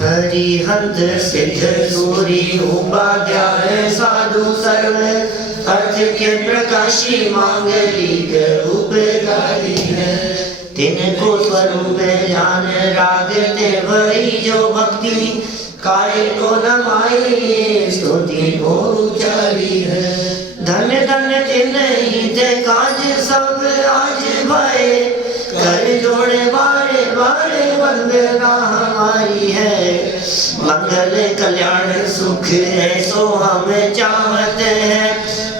हरिहंत सिद्ध सूरी उपाध्याय साधु सर्व अर्थ के प्रकाशी मांगलिक उपकारी है। तिनको स्वरूप जान रागते वही जो भक्ति काय को नमाई स्तुति को उचारी है। धन्य धन्य तिन्हीं ते काज सब आज भय कर जोड़े बारे बारे वंदना हमारी है। मंगल कल्याण सुख है सो हम चाहते हैं,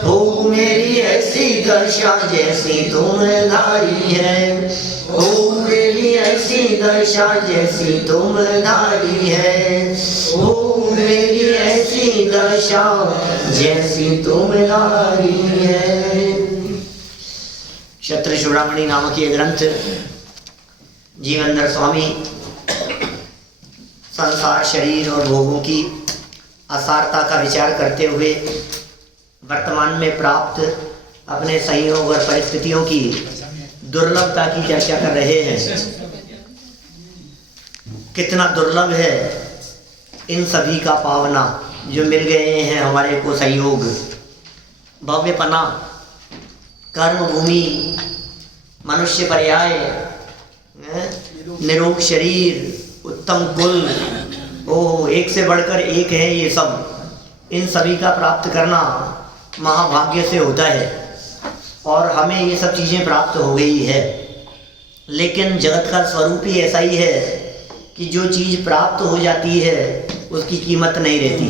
हो मेरी ऐसी दशा जैसी तुम धारी है। हो मेरी ऐसी दशा जैसी तुम धारी है। हो मेरी ऐसी दशा जैसी तुम धारी है। क्षत्र चूड़ामणि नामक ये ग्रंथ जीवनधर स्वामी संसार, शरीर और भोगों की असारता का विचार करते हुए वर्तमान में प्राप्त अपने संयोग और परिस्थितियों की दुर्लभता की चर्चा कर रहे हैं। कितना दुर्लभ है इन सभी का पावना जो मिल गए हैं हमारे को संयोग। भव्य पना, कर्म भूमि, मनुष्य पर्याय, निरोग शरीर, उत्तम कुल, ओ एक से बढ़कर एक है ये सब। इन सभी का प्राप्त करना महाभाग्य से होता है और हमें ये सब चीज़ें प्राप्त हो गई है। लेकिन जगत का स्वरूप ही ऐसा ही है कि जो चीज़ प्राप्त हो जाती है उसकी कीमत नहीं रहती।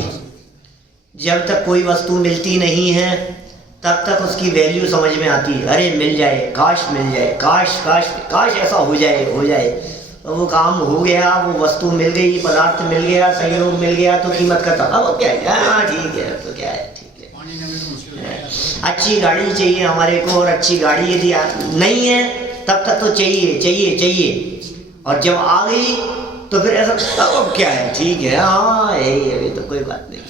जब तक कोई वस्तु मिलती नहीं है तब तक उसकी वैल्यू समझ में आती है। अरे मिल जाए, काश मिल जाए, काश काश काश ऐसा हो जाए हो जाए। तो वो काम हो गया, वो वस्तु मिल गई, पदार्थ मिल गया, संयोग मिल गया तो कीमत खत्म। अब क्या है, हाँ ठीक है, तो क्या है, ठीक है। अच्छी गाड़ी चाहिए हमारे को, और अच्छी गाड़ी यदि नहीं है तब तक तो चाहिए चाहिए चाहिए, और जब आ गई तो फिर ऐसा अब क्या है, ठीक है, हाँ यही अभी तो कोई बात नहीं।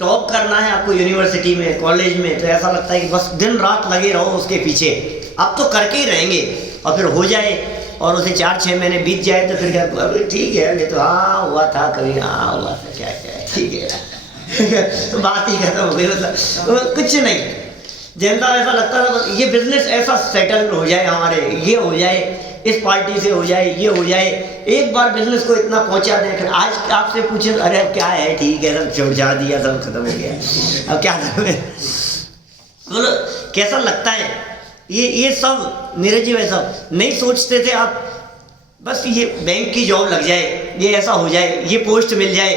टॉप करना है आपको यूनिवर्सिटी में, कॉलेज में, तो ऐसा लगता है कि बस दिन रात लगे रहो उसके पीछे, अब तो करके ही रहेंगे। और फिर हो जाए और उसे 4-6 महीने बीत जाए तो फिर क्या, ठीक है ये तो हाँ हुआ था कभी, हाँ हुआ था, क्या क्या है, ठीक है तो बात ही खत्म हो गई। मतलब कुछ नहीं, जनता ऐसा लगता था ये बिजनेस ऐसा सेटल हो जाए हमारे, ये हो जाए, इस पार्टी से हो जाए, ये हो जाए, एक बार बिजनेस को इतना पहुंचा दें। फिर आज आपसे पूछे अरे अब क्या है, ठीक है सब छोड़ जा दिया, सब खत्म हो गया, अब क्या करें। बोलो कैसा लगता है ये सब निर्जीव है। सब नहीं सोचते थे आप, बस ये बैंक की जॉब लग जाए, ये ऐसा हो जाए, ये पोस्ट मिल जाए,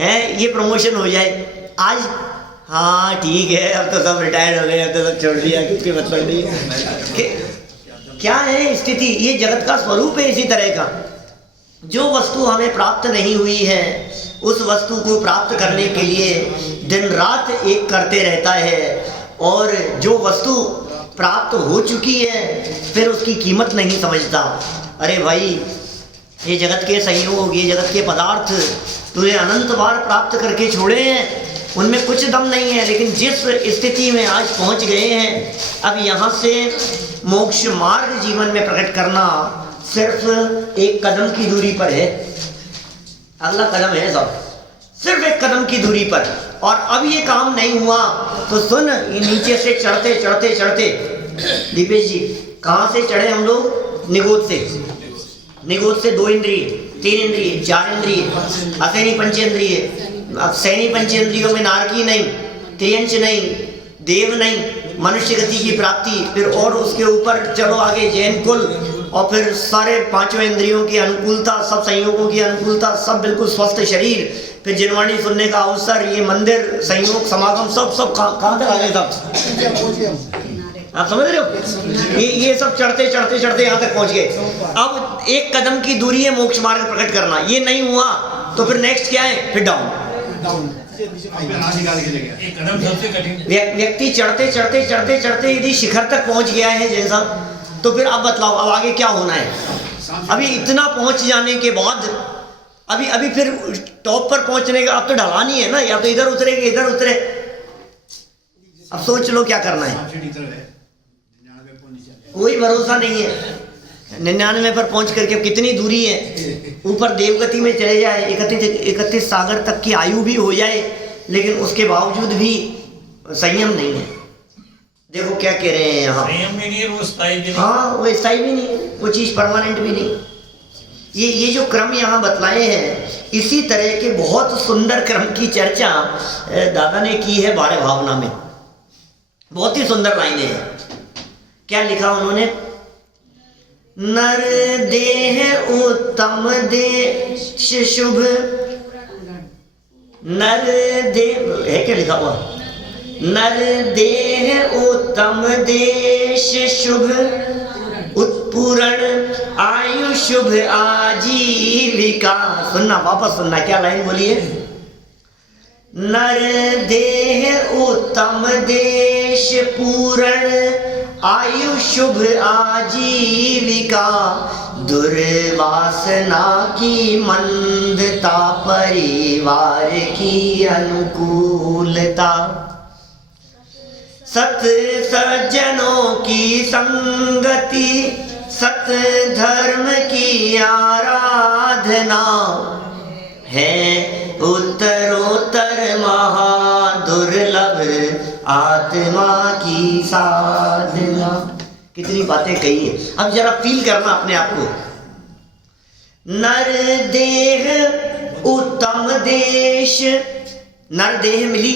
है ये प्रमोशन हो जाए। आज हाँ ठीक है अब तो सब रिटायर हो गए, अब तो सब छोड़ दिया, क्योंकि मतलब नहीं क्या है स्थिति। ये जगत का स्वरूप है इसी तरह का। जो वस्तु हमें प्राप्त नहीं हुई है उस वस्तु को प्राप्त करने के लिए दिन रात एक करते रहता है, और जो वस्तु प्राप्त हो चुकी है फिर उसकी कीमत नहीं समझता। अरे भाई ये जगत के संयोग, ये जगत के पदार्थ तुझे अनंत बार प्राप्त करके छोड़े हैं, उनमें कुछ दम नहीं है। लेकिन जिस स्थिति में आज पहुंच गए हैं, अब यहाँ से मोक्ष मार्ग जीवन में प्रकट करना सिर्फ एक कदम की दूरी पर है। अगला कदम है सब सिर्फ एक कदम की दूरी पर। और अब ये काम नहीं हुआ तो सुन, ये नीचे से चढ़ते चढ़ते चढ़ते, दीपेश जी कहाँ से चढ़े हम लोग? निगोद से। निगोद से 2 इंद्रिय, 3 इंद्रिय, 4 इंद्रिय, असैनी पंचेंद्रिय। अब सैनी पंचेंद्रियों में नारकी नहीं, त्रियंच नहीं, देव नहीं, मनुष्य गति की प्राप्ति, फिर और उसके ऊपर चलो आगे जैन कुल, और फिर सारे 5 इंद्रियों की अनुकूलता, सब संयोगों की अनुकूलता, सब बिल्कुल स्वस्थ शरीर, फिर जिनवाणी सुनने का अवसर, ये मंदिर, संयोग, समागम, सब कहाँ तक आ गए सब? आप समझ रहे हो? ये सब चढ़ते चढ़ते चढ़ते यहाँ तक पहुँच गए। अब एक कदम की दूरी है मोक्ष मार्ग प्रकट करना। ये नहीं हुआ तो फिर नेक्स्ट क्या है? फिर डाउन। व्यक्ति चढ़ते चढ़ते चढ़ते चढ़ते यदि शिखर तक पहुंच गया है जैसा, तो फिर अब बतलाओ अब आगे क्या होना है? अभी इतना पहुंच जाने के बाद अभी फिर टॉप पर पहुंचने का अब तो ढलान ही है ना, या तो इधर उतरे कि इधर उतरे। अब सोच लो क्या करना है, कोई भरोसा नहीं है। 99 पर पहुंच करके कितनी दूरी है, ऊपर देवगति में चले जाए, 31 सागर तक की आयु भी हो जाए, लेकिन उसके बावजूद भी संयम नहीं है। देखो क्या कह रहे हैं यहाँ, संयम भी नहीं है, वो स्थायी भी नहीं। हाँ, वो स्थायी भी नहीं है, वो चीज़ परमानेंट भी नहीं। ये जो क्रम यहाँ बतलाए हैं, इसी तरह के बहुत सुंदर क्रम की चर्चा दादा ने की है बारह भावना में। बहुत ही सुंदर लाइनें हैं। क्या लिखा उन्होंने, नर देह उत्तम देश शुभ, नर देह है क्या लिखा हुआ, नर देह उत्तम देश शुभ, उत्पूर्ण आयु शुभ आजीविका। सुनना, वापस सुनना, क्या लाइन बोलिए, नर देह उत्तम देश पूर्ण आयु शुभ आजीविका, दुर्वासना की मंदता परिवार की अनुकूलता, सत सज्जनों की संगति, सत धर्म की आराधना, है उत्तरोत्तर महादुर्लभ आत्मा की साधना। कितनी बातें कही है, अब जरा फील करना अपने आप को। नर देह उत्तम देश, नर देह मिली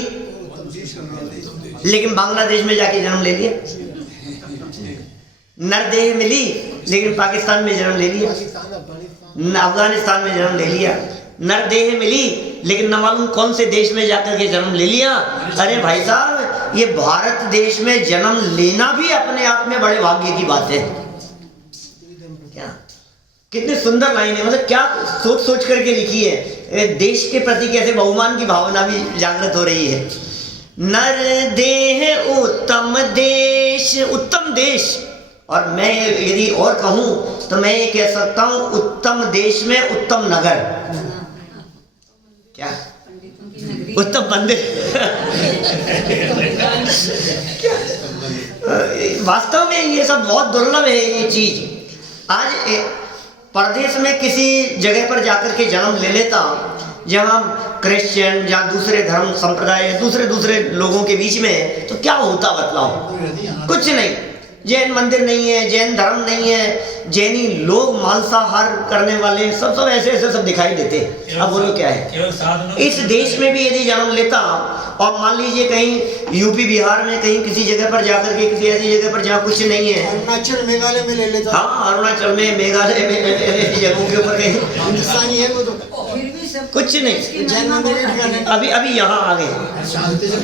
लेकिन बांग्लादेश में जाके जन्म ले लिया, नर देह मिली लेकिन पाकिस्तान में जन्म ले लिया, अफगानिस्तान में जन्म ले लिया, नर देह मिली लेकिन न मालूम कौन से देश में जाकर के जन्म ले लिया। अरे भाई साहब, ये भारत देश में जन्म लेना भी अपने आप में बड़े भाग्य की बात है। क्या कितनी सुंदर लाइन है, मतलब क्या सोच सोच करके लिखी है। देश के प्रति कैसे बहुमान की भावना भी जागृत हो रही है। नर देह उत्तम देश, उत्तम देश, और मैं यदि और कहूं तो मैं ये कह सकता हूं उत्तम देश में उत्तम नगर। क्या उत्तम मंदिर वास्तव में ये सब बहुत दुर्लभ है। ये चीज आज परदेश में किसी जगह पर जाकर के जन्म ले लेता, जहाँ क्रिश्चियन या दूसरे धर्म संप्रदाय दूसरे लोगों के बीच में, तो क्या होता बतलाओ, कुछ नहीं। जैन मंदिर नहीं है, जैन धर्म नहीं है, जैनी लोग मांसाहार करने वाले सब ऐसे सब दिखाई देते। अब बोलो क्या है। इस देश में भी यदि जन्म लेता और मान लीजिए कहीं यूपी बिहार में कहीं किसी जगह पर जाकर के, किसी ऐसी जगह पर जहाँ कुछ नहीं है, अरुणाचल मेघालय में ले लेता, हाँ अरुणाचल में, मेघालय में, जगहों के ऊपर कहीं हिंदुस्तानी है वो तो कुछ नहीं। अभी यहाँ आ गए। शांति से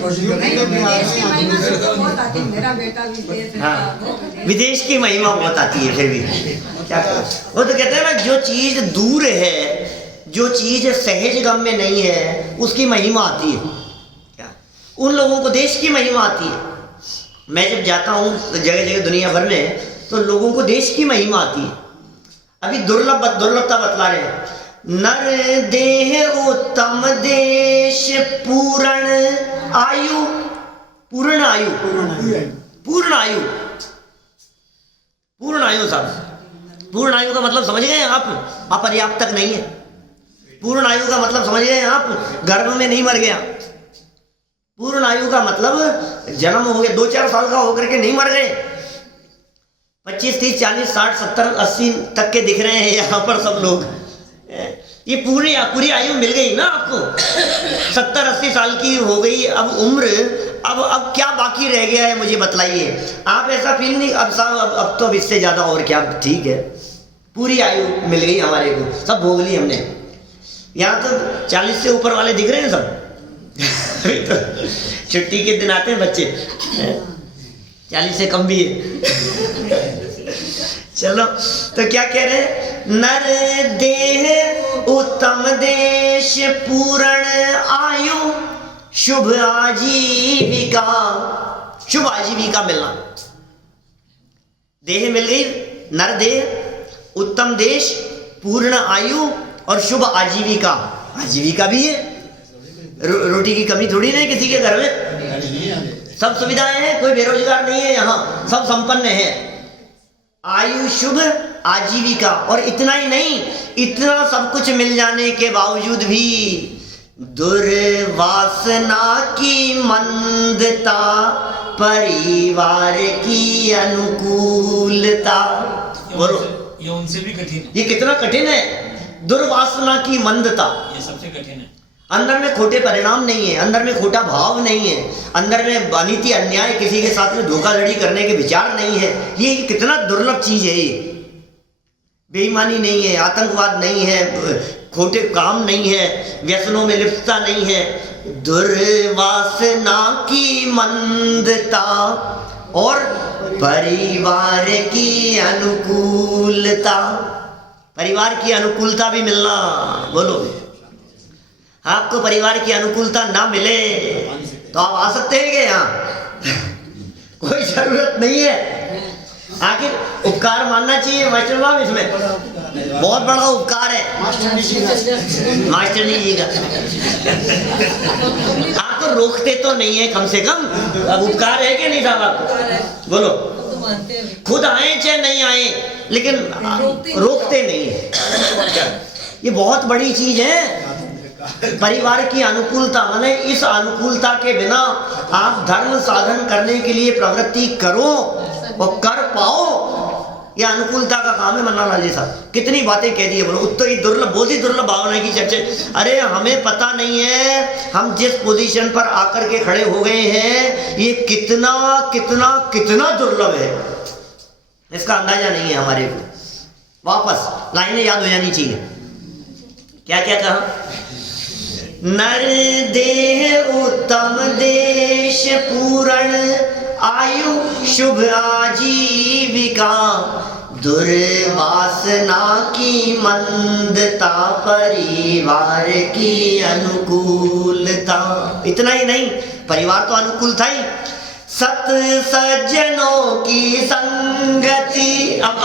हाँ, विदेश की महिमा बहुत आती है। फिर भी क्या करें, वो तो कहते हैं ना, जो चीज दूर है, जो चीज सहज गम में नहीं है, उसकी महिमा आती है। क्या उन लोगों को देश की महिमा आती है। मैं जब जाता हूँ जगह जगह दुनिया भर में, तो लोगों को देश की महिमा आती है। अभी दुर्लभता बतला रहे हैं। नर देह उत्तम देश पूर्ण आयु, पूर्ण आयु, पूर्ण आयु, पूर्ण आयु साहब, पूर्ण आयु का मतलब समझ गए आप, अपर्याप्त तक नहीं है। पूर्ण आयु का मतलब समझ गए आप, गर्भ में नहीं मर गया। पूर्ण आयु का मतलब जन्म हो गया, 2-4 साल का होकर के नहीं मर गए, 25, 30, 40, 60, 70, 80 तक के दिख रहे हैं यहाँ पर सब लोग। ये पूरी आयु मिल गई ना आपको, 70-80 साल की हो गई अब उम्र। अब क्या बाकी रह गया है, मुझे बतलाइए। आप ऐसा फील नहीं, अब साहब अब तो अब इससे ज्यादा और क्या, ठीक है, पूरी आयु मिल गई हमारे को, सब भोग ली हमने। यहाँ तो 40 से ऊपर वाले दिख रहे हैं सब। तो छुट्टी के दिन आते हैं बच्चे, 40 से कम भी है। चलो, तो क्या कह रहे हैं, नर देह उत्तम देश पूर्ण आयु शुभ आजीविका, शुभ आजीविका मिलना। देह मिल गई, नर देह, उत्तम देश, पूर्ण आयु और शुभ आजीविका। आजीविका भी है, रोटी की कमी थोड़ी नहीं किसी के घर में, सब सुविधाएं हैं, कोई बेरोजगार नहीं है यहाँ, सब संपन्न है। आयु शुभ आजीविका, और इतना ही नहीं, इतना सब कुछ मिल जाने के बावजूद भी दुर्वासना की मंदता, परिवार की अनुकूलता। बोलो, ये उनसे भी कठिन है। ये कितना कठिन है। दुर्वासना की मंदता, ये सबसे कठिन है। अंदर में खोटे परिणाम नहीं है, अंदर में खोटा भाव नहीं है, अंदर में अनिति अन्याय, किसी के साथ में धोखाधड़ी करने के विचार नहीं है। ये कितना दुर्लभ चीज है। ये बेईमानी नहीं है, आतंकवाद नहीं है, खोटे काम नहीं है, व्यसनों में लिप्तता नहीं है। दुर्वासना की मंदता और परिवार की अनुकूलता। परिवार की अनुकूलता भी मिलना। बोलो, आपको परिवार की अनुकूलता ना मिले तो आप आ सकते हैं क्या यहाँ? कोई जरूरत नहीं है। आखिर उपकार मानना चाहिए मास्टर साहब, इसमें बहुत बड़ा उपकार है मास्टर जी का। आपको रोकते तो नहीं है कम से कम, अब उपकार है कि नहीं साहब आपको? बोलो, खुद आए चाहे नहीं आए, लेकिन रोकते नहीं है। ये बहुत बड़ी चीज है। परिवार की अनुकूलता, माने इस अनुकूलता के बिना आप धर्म साधन करने के लिए प्रवृत्ति करो और कर पाओ, यह अनुकूलता का काम है। मन्ना लाल जी साहब कितनी बातें कह दी है। बोलो, तो ये दुर्लभ, बहुत ही दुर्लभ भावना की चर्चा। अरे हमें पता नहीं है हम जिस पोजीशन पर आकर के खड़े हो गए हैं ये कितना कितना कितना दुर्लभ है, इसका अंदाजा नहीं है हमारे को। वापस लाइनें याद हो जानी चाहिए। क्या क्या कहा? नर देह उत्तम देश पूर्ण, आयु शुभ आजीविका, दुर्वासना की मंदता, परिवार की अनुकूलता। इतना ही नहीं, परिवार तो अनुकूल था ही, सत सज्जनों की संगति। अब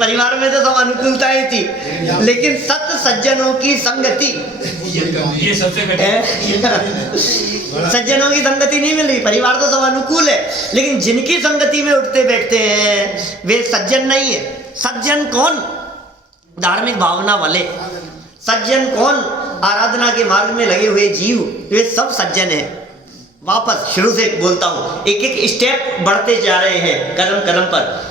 परिवार में तो सब अनुकूलताएं थी, लेकिन सत सज्जनों की संगति, ये सबसे कठिन। सज्जनों की संगति नहीं मिल रही। परिवार तो सब अनुकूल है, लेकिन जिनकी संगति में उठते बैठते हैं वे सज्जन नहीं है। सज्जन कौन? धार्मिक भावना वाले। सज्जन कौन? आराधना के मार्ग में लगे हुए जीव, वे सब सज्जन हैं। वापस शुरू से बोलता हूं, एक एक स्टेप बढ़ते जा रहे हैं कदम कदम पर।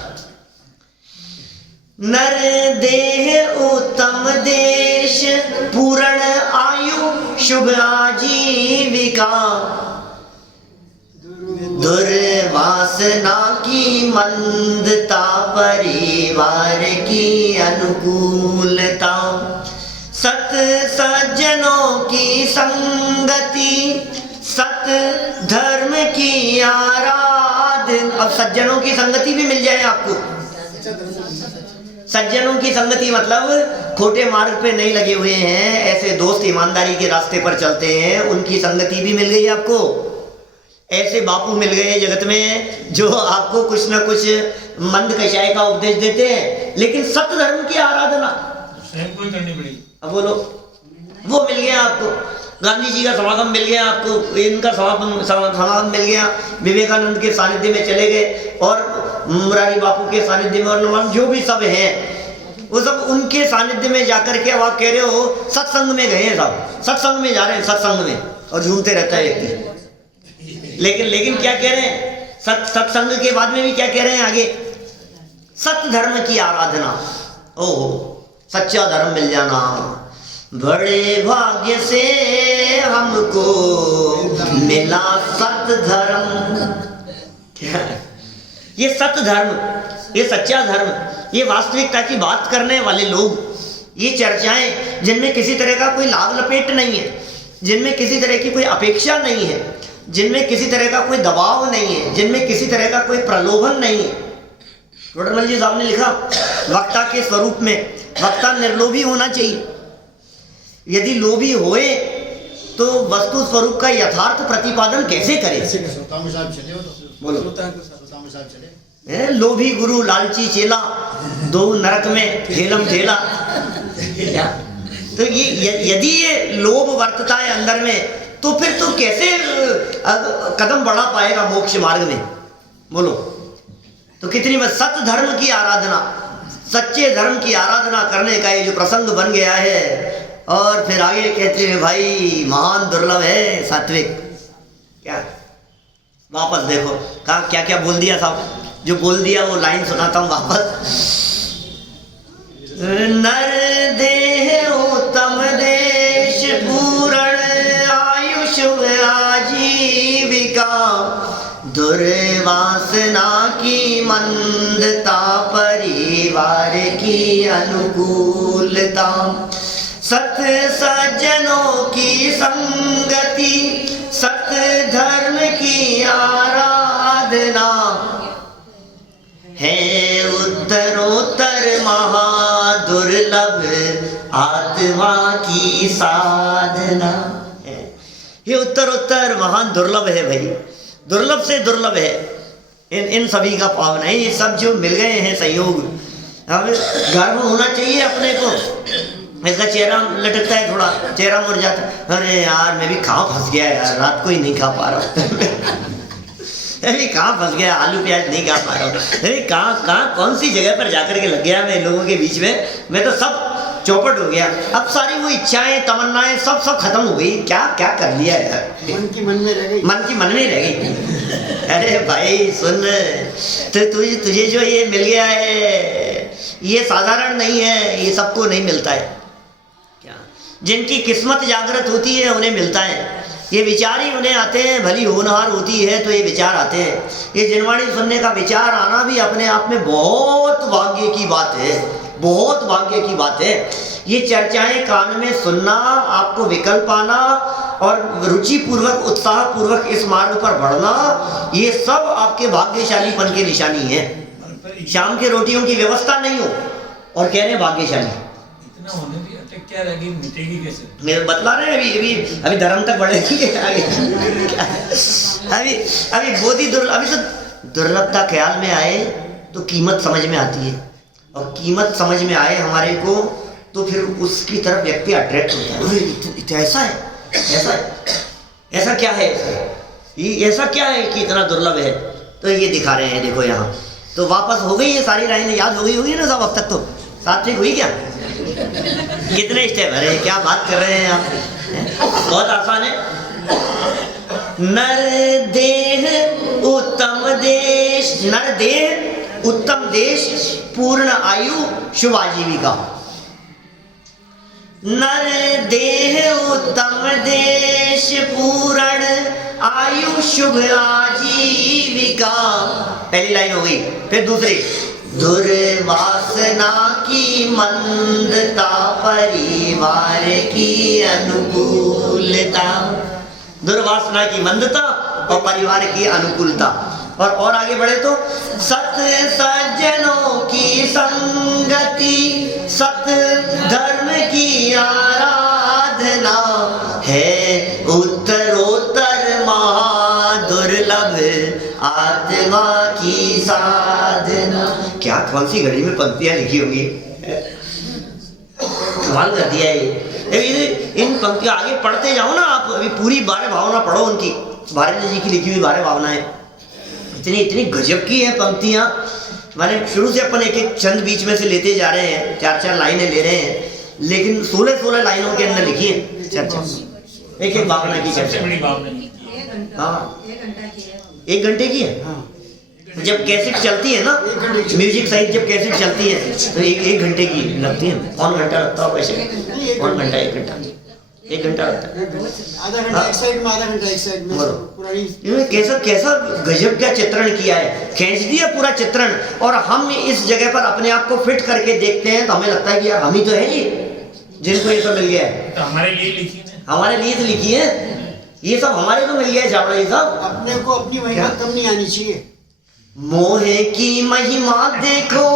नर देह उत्तम देश पूर्ण, आयु शुभ आजीविका, दुर्वासना की मंदता, परिवार की अनुकूलता, सत सज्जनों की संगति, सत धर्म की आराधना। अब सज्जनों की संगति भी मिल जाए आपको। सज्जनों की संगति मतलब खोटे मार्ग पे नहीं लगे हुए हैं, ऐसे दोस्त ईमानदारी के रास्ते पर चलते हैं, उनकी संगति भी मिल गई आपको। ऐसे बापू मिल गए जगत में जो आपको कुछ ना कुछ मंद कषाय का उपदेश देते हैं, लेकिन सत्य धर्म की आराधना स्वयं को करनी पड़ेगी। अब बोलो, वो मिल गया आपको। गांधी जी का समागम मिल गया आपको, इनका समागम मिल गया, विवेकानंद के सानिध्य में चले गए और मुरारी बापू के सानिध्य में, और जो भी सब हैं वो सब उनके सानिध्य में जाकर के अब आप कह रहे हो सत्संग में गए हैं, सब सत्संग में जा रहे हैं, सत्संग में, और झूमते रहता है व्यक्ति। लेकिन क्या कह रहे हैं? सत्संग के बाद में भी क्या कह रहे हैं आगे? सत्य धर्म की आराधना। ओहो, सच्चा धर्म मिल जाना, बड़े भाग्य से हमको मिला सत्य धर्म। क्या ये सत्य धर्म, ये सच्चा धर्म, ये वास्तविकता की बात करने वाले लोग, ये चर्चाएं जिनमें किसी तरह का कोई लाभ लपेट नहीं है, जिनमें किसी तरह की कोई अपेक्षा नहीं है, जिनमें किसी तरह का कोई दबाव नहीं है, जिनमें किसी तरह का कोई प्रलोभन नहीं है। टोडरमल जी साहब ने लिखा, वक्ता के स्वरूप में वक्ता निर्लोभी होना चाहिए। यदि लोभी होए तो वस्तु स्वरूप का यथार्थ प्रतिपादन कैसे करे? बोलो, लोभी गुरु लालची चेला, दो नरक में ठेलम ठेला। तो ये यदि ये लोभ वर्तता है अंदर में, तो फिर तो कैसे कदम बढ़ा पाएगा मोक्ष मार्ग में? बोलो, तो कितनी बात सत्य धर्म की आराधना, सच्चे धर्म की आराधना करने का ये जो प्रसंग बन गया है। और फिर आगे कहते हैं भाई महान दुर्लभ है सात्विक। क्या वापस देखो कहा क्या क्या बोल दिया साहब, जो बोल दिया वो लाइन सुनाता हूँ वापस। नर देह उत्तम देश पूर्ण आयुष आजीविका, दुर्वासना की मंदता परिवार की अनुकूलता, सत सज्जनों की संगति, सत धर्म की आराधना, है उत्तरोत्तर महादुर्लभ आत्मा की साधना। ये उत्तरोत्तर महान दुर्लभ है भाई, दुर्लभ से दुर्लभ है। इन सभी का पावन है, ये सब जो मिल गए हैं संयोग। हमें गर्व होना चाहिए अपने को। इसका चेहरा लटकता है, थोड़ा चेहरा मुड़ जाता है, अरे यार मैं भी कहाँ फंस गया यार, रात को ही नहीं खा पा रहा अरे कहाँ फंस गया, आलू प्याज नहीं खा पा रहा हूँ, अरे कहाँ कौन सी जगह पर जाकर के लग गया मैं लोगों के बीच में, मैं तो सब चौपट हो गया। अब सारी वो इच्छाएं तमन्नाएं सब खत्म हो गई, क्या क्या कर लिया यार, मन की मन में रह गई, मन की मन में रह गई। अरे भाई सुन, तो तुझे जो ये मिल गया है ये साधारण नहीं है, ये सबको नहीं मिलता है। क्या जिनकी किस्मत जागृत होती है उन्हें मिलता है, ये विचार ही उन्हें आते हैं। भली होनहार होती है तो ये विचार आते हैं। ये जिनवाणी सुनने का विचार आना भी अपने आप में बहुत भाग्य की बात है, बहुत भाग्य की बात है। ये चर्चाएं कान में सुनना, आपको विकल्प आना और रुचि पूर्वक उत्साह पूर्वक इस मार्ग पर बढ़ना, ये सब आपके भाग्यशालीपन की निशानी है। शाम के रोटियों की व्यवस्था नहीं हो और कह रहे हैं भाग्यशाली। इतना होने भी अटक क्या रहेगी, मिटेगी कैसे? मेरे बतला रहे हैं अभी धर्म तक बढ़ेगी आगे। अभी बोधी दुर्लभ, अभी तो दुर्लभता ख्याल में आए तो कीमत समझ में आती है, और कीमत समझ में आए हमारे को तो फिर उसकी तरफ व्यक्ति अट्रैक्ट होता है। ऐसा है, ऐसा है, ऐसा क्या है, ये ऐसा क्या है कि इतना दुर्लभ है। तो ये दिखा रहे हैं, देखो यहाँ तो वापस हो गई ये सारी लाइनें, याद हो गई होगी ना सब अब तक, तो सात्विक हुई क्या? कितने स्टेप, अरे क्या बात कर रहे हैं आप, बहुत आसान है। नर देह उत्तम देश, नर देह उत्तम देश पूर्ण आयु शुभ आजीविका। नर देह उत्तम देश पूर्ण आयु शुभ आजीविका, पहली लाइन हो गई। फिर दूसरी, दुर्वासना की मंदता परिवार की अनुकूलता, दुर्वासना की मंदता और परिवार की अनुकूलता। और आगे बढ़े तो सत सज्जनों की संगति, सत धर्म की आराधना, है उत्तरोत्तर महादुर्लभ आत्मा की साधना। क्या कौन सी घड़ी में पंक्तियां लिखी होंगी, कमाल कर दिया ये। इन पंक्तियां आगे पढ़ते जाओ ना आप, अभी पूरी बारह भावना पढ़ो उनकी, भारत जी की लिखी हुई बारह भावनाएं इतनी गजब की है पंक्तियां। माने शुरू से अपन एक एक छंद बीच में से लेते जा रहे हैं, चार चार लाइनें ले रहे हैं, लेकिन 16 लाइनों के अंदर लिखी है चर्चा, एक एक भावना की चर्चा। बड़ी भावना, हाँ 1 घंटे की है। जब कैसेट चलती है ना, म्यूजिक सहित जब कैसेट चलती है तो एक घंटे की लगती है। कौन घंटा लगता है वैसे, कौन घंटा, 1 घंटा, 1 घंटा लगता है, आधा घंटा एक साइड में, आधा घंटा एक साइड में। पुरानी कैसा गजब का चित्रण किया है, खींच दिया पूरा चित्रण। और हम इस जगह पर अपने आप को फिट करके देखते हैं तो हमें लगता है कि यार हम ही तो है ये जिनको ये सब मिल गया है। तो हमारे लिए लिखी है, हमारे लिए तो लिखी है, ये सब हमारे को मिल गया है चावड़ा ये सब। अपने को अपनी महिमा कम नहीं आनी चाहिए। मोहे की महिमा देखो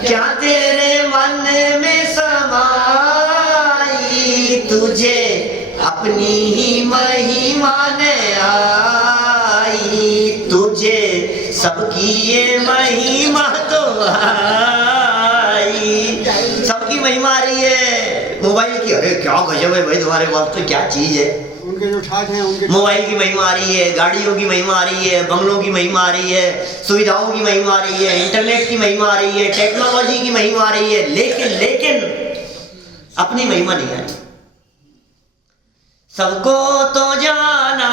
क्या तेरे मन में समाई, तुझे अपनी ही महिमा ने आई, तुझे सबकी ये महिमा तो आई। सबकी महिमा आ रही है मोबाइल की। अरे क्या गजब है भाई तुम्हारे पास, तो क्या चीज है, उनके जो ठाठ हैं उनके मोबाइल की महिमा आ रही है, गाड़ियों की महिमा आ रही है, बंगलों की महिमा आ रही है, सुविधाओं की महिमा आ रही है, इंटरनेट की महिमा आ रही है, टेक्नोलॉजी की महिमा आ रही है, लेकिन अपनी महिमा नहीं आई। सबको तो जाना,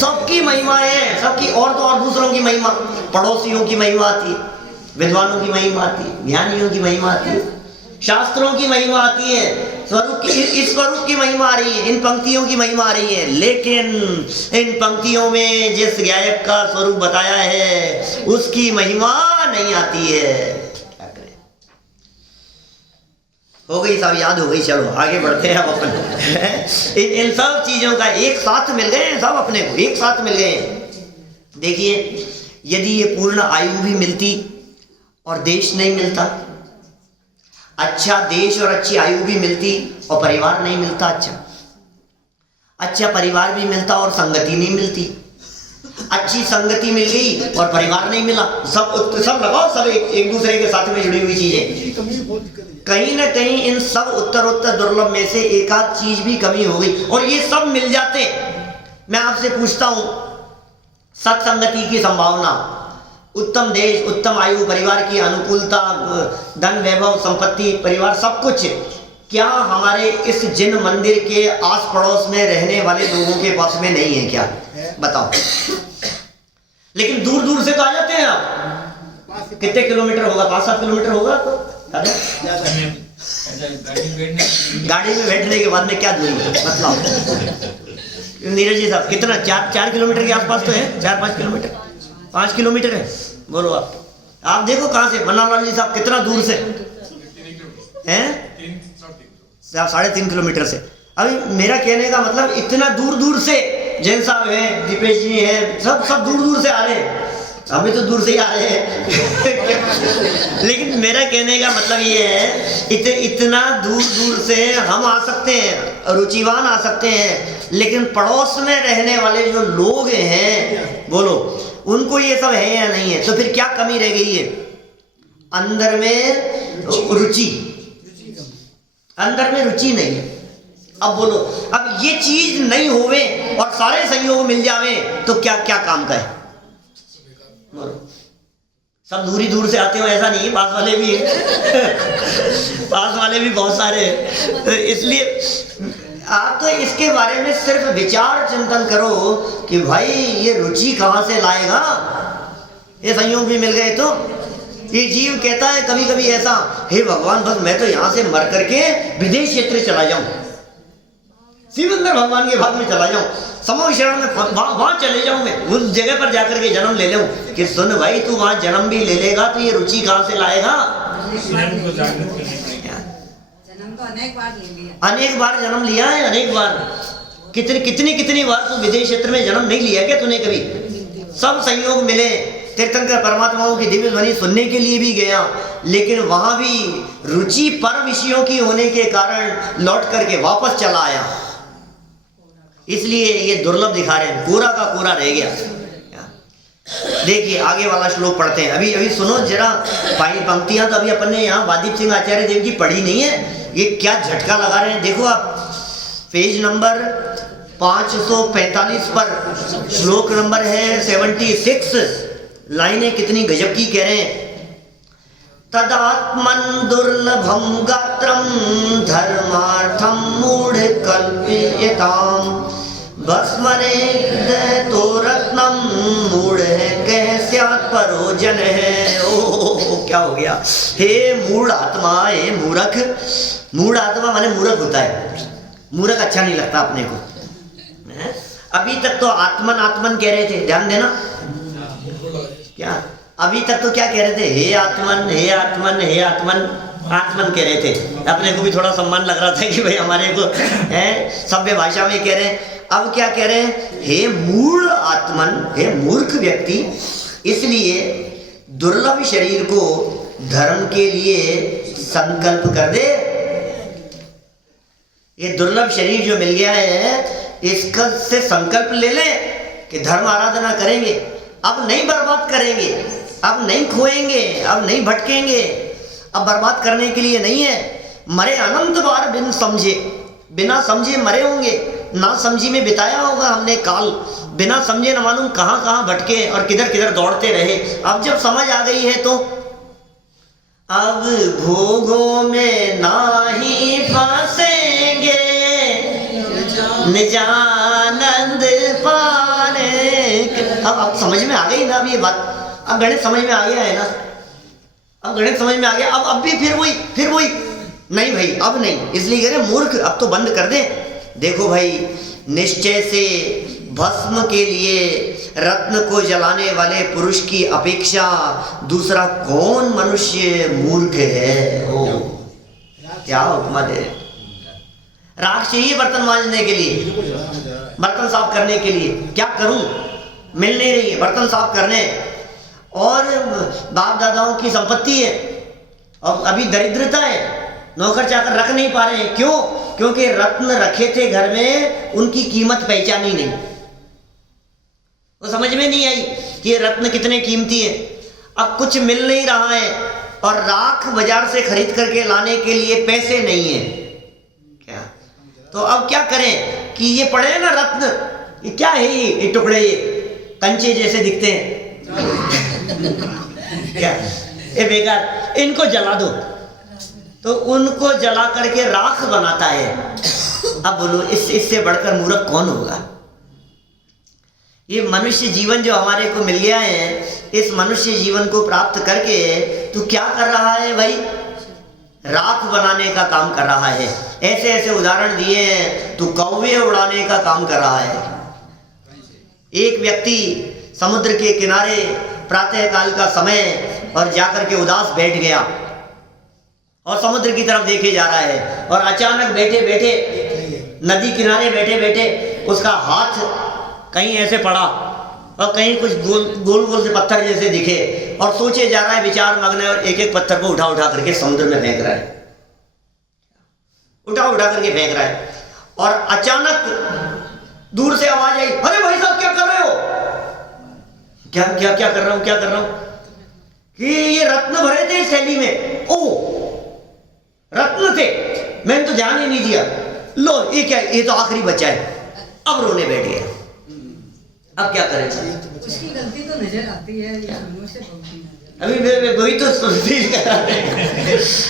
सबकी महिमा है, सबकी, और तो और दूसरों की महिमा, पड़ोसियों की महिमा आती है, विद्वानों की महिमा आती है, ज्ञानियों की महिमा आती है, शास्त्रों की महिमा आती है, स्वरूप की, इस स्वरूप की महिमा आ रही है, इन पंक्तियों की महिमा आ रही है। लेकिन इन पंक्तियों में जिस गायक का स्वरूप बताया है उसकी महिमा नहीं आती है। क्या करें, हो गई सब, याद हो गई, चलो आगे बढ़ते हैं अब अपन। इन सब चीजों का एक साथ मिल गए हैं, सब अपने को एक साथ मिल गए हैं। देखिए, यदि ये पूर्ण आयु भी मिलती और देश नहीं मिलता, अच्छा देश और अच्छी आयु भी मिलती और परिवार नहीं मिलता, अच्छा परिवार भी मिलता और संगति नहीं मिलती, अच्छी संगति मिल गई और परिवार नहीं मिला, सब लगाओ, सब एक दूसरे के साथ में जुड़ी हुई चीजें, कहीं ना कहीं इन सब उत्तरोत्तर दुर्लभ में से एक आध चीज भी कमी हो गई। और ये सब मिल जाते, मैं आपसे पूछता हूं, सत्संगति की संभावना, उत्तम देश, उत्तम आयु, परिवार की अनुकूलता, धन वैभव संपत्ति, परिवार सब कुछ, क्या हमारे इस जिन मंदिर के आस पड़ोस में रहने वाले लोगों के पास में नहीं है क्या? बताओ। लेकिन दूर दूर से तो आ जाते हैं आप, कितने किलोमीटर होगा, 5-7 किलोमीटर होगा, तो गाड़ी में बैठने के बाद में क्या दूरी मतलब? नीरज जी साहब, कितना, 4 किलोमीटर के आसपास तो है, 4-5 किलोमीटर, 5 किलोमीटर है, बोलो आप देखो कहाँ से, मन्नालाल जी साहब कितना दूर से हैं, 3.5 किलोमीटर से। अभी मेरा कहने का मतलब, इतना दूर दूर से जैन साहब हैं, दीपेश जी हैं, सब दूर दूर से आ रहे हैं, अभी तो दूर से ही आ रहे हैं। लेकिन मेरा कहने का मतलब ये है, इतना दूर दूर से हम आ सकते हैं, रुचिवान आ सकते हैं, लेकिन पड़ोस में रहने वाले जो लोग हैं, बोलो उनको ये सब है या नहीं है? तो फिर क्या कमी रह गई है? अंदर में रुचि, अंदर में रुचि नहीं है। अब बोलो, अब ये चीज नहीं होवे और सारे संयोग मिल जावे तो क्या क्या काम का है? बोलो, सब दूरी दूर से आते हो ऐसा नहीं है, पास वाले भी हैं पास वाले भी बहुत सारे हैं। तो इसलिए आप तो इसके बारे में सिर्फ विचार चिंतन करो कि भाई ये रुचि कहाँ से लाएगा, ये संयोग भी मिल गए तो। ये जीव कहता है कभी कभी ऐसा, हे भगवान बस मैं तो यहाँ से मर करके विदेश क्षेत्र चला जाऊं, शिवेंद्र भगवान के भाग में चला जाऊं, समूह शरण में वहां चले जाऊं, मैं उस जगह पर जाकर के जन्म ले लूं। कि सुन भाई, तू वहां जन्म भी ले लेगा तो ये रुचि कहाँ से लाएगा? अनेक बार जन्म लिया है, अनेक बार, कितनी बार तू विदेश क्षेत्र में जन्म नहीं लिया क्या तूने कभी? सब संयोग मिले, तीर्थंकर परमात्माओं की दिव्य ध्वनि सुनने के लिए भी गया, लेकिन वहां भी रुचि पर विषयों की होने के कारण लौट करके वापस चला आया। इसलिए ये दुर्लभ दिखा रहे हैं, पूरा का पूरा रह गया। देखिए आगे वाला श्लोक पढ़ते हैं, अभी सुनो जरा, पहली पंक्तियां तो अभी अपन ने यहाँ वादीप सिंह आचार्य देव की पढ़ी नहीं है, ये क्या झटका लगा रहे हैं। देखो आप पेज नंबर 545 पर श्लोक नंबर है 76, लाइनें कितनी गजब की कह रहे हैं। तदात्मन दुर्लभम गात्रम धर्मार्थम मूढ़ कल्पयताम भस्मने तो रत्नम मूढ़ कह स्यात् परोजन है। ओ क्या हो गया? हे मूढ़ आत्मा, हे मूर्ख, मूढ़ आत्मा माने मूर्ख होता है, मूर्ख अच्छा नहीं लगता अपने को। अभी तक तो आत्मन आत्मन कह रहे थे, ध्यान देना, क्या अभी तक तो क्या कह रहे थे? हे आत्मन, हे आत्मन, हे आत्मन, आत्मन कह रहे थे। अपने को भी थोड़ा सम्मान लग रहा था कि भाई हमारे को है सभ्य भाषा में कह रहे हैं। अब क्या कह रहे हैं? हे मूढ़ आत्मन, हे मूर्ख व्यक्ति, इसलिए दुर्लभ शरीर को धर्म के लिए संकल्प कर दे। ये दुर्लभ शरीर जो मिल गया है, इसका से संकल्प ले ले कि धर्म आराधना करेंगे, अब नहीं बर्बाद करेंगे, अब नहीं खोएंगे, अब नहीं भटकेंगे, अब बर्बाद करने के लिए नहीं है। मरे अनंत बार बिन समझे, बिना समझे मरे होंगे, ना समझी में बिताया होगा हमने काल, बिना समझे न मालूम कहाँ कहाँ भटके और किधर किधर दौड़ते रहे। अब जब समझ आ गई है तो अब भोगों में नाही फंसेंगे, निजानंद पाने। अब समझ में आ गई ना अब ये बात, अब गणित समझ में आ गया है ना, अब गणित समझ में आ गया। अब भी फिर वही नहीं भाई, अब नहीं, इसलिए कह रहे मूर्ख अब तो बंद कर दे। देखो भाई, निश्चय से भस्म के लिए रत्न को जलाने वाले पुरुष की अपेक्षा दूसरा कौन मनुष्य मूर्ख है। ओ क्या उपमा दे। राख चाहिए बर्तन मांजने के लिए, बर्तन साफ करने के लिए, क्या करूं, मिल नहीं रही है बर्तन साफ करने, और बाप दादाओं की संपत्ति है और अभी दरिद्रता है, नौकर चाकर रख नहीं पा रहे हैं। क्यों? क्योंकि रत्न रखे थे घर में, उनकी कीमत पहचानी नहीं, वो समझ में नहीं आई कि ये रत्न कितने कीमती है। अब कुछ मिल नहीं रहा है और राख बाजार से खरीद करके लाने के लिए पैसे नहीं है क्या, तो अब क्या करें कि ये पड़े ना रत्न, ये क्या है, ये टुकड़े ये कंचे जैसे दिखते हैं क्या, ये बेकार, इनको जला दो, तो उनको जला करके राख बनाता है। अब बोलो इससे बढ़कर मूर्ख कौन होगा। ये मनुष्य जीवन जो हमारे को मिल गया है, इस मनुष्य जीवन को प्राप्त करके तू क्या कर रहा है भाई, राख बनाने का काम कर रहा है। ऐसे ऐसे उदाहरण दिए हैं, तू कौवे उड़ाने का काम कर रहा है। एक व्यक्ति समुद्र के किनारे प्रातः काल का समय और जाकर के उदास बैठ गया और समुद्र की तरफ देखे जा रहा है, और अचानक बैठे बैठे नदी किनारे बैठे बैठे उसका हाथ कहीं ऐसे पड़ा और कहीं कुछ गोल गोल से पत्थर जैसे दिखे, और सोचे जा रहा है, विचार मग्न है, और एक एक पत्थर को उठा उठा करके समुद्र में फेंक रहा है, उठा उठा करके फेंक रहा है। और अचानक दूर से आवाज आई, अरे भाई साहब क्या कर रहे हो, क्या क्या क्या कर रहा हूं कि ये रत्न भरे थे इस थैली में। ओ रत्न थे, मैंने तो ध्यान ही नहीं दिया, लो ये क्या, ये तो आखिरी बच्चा है। अब रोने बैठ गया, अब क्या करें सर, उसकी गलती तो नजर आती है, अभी वही तो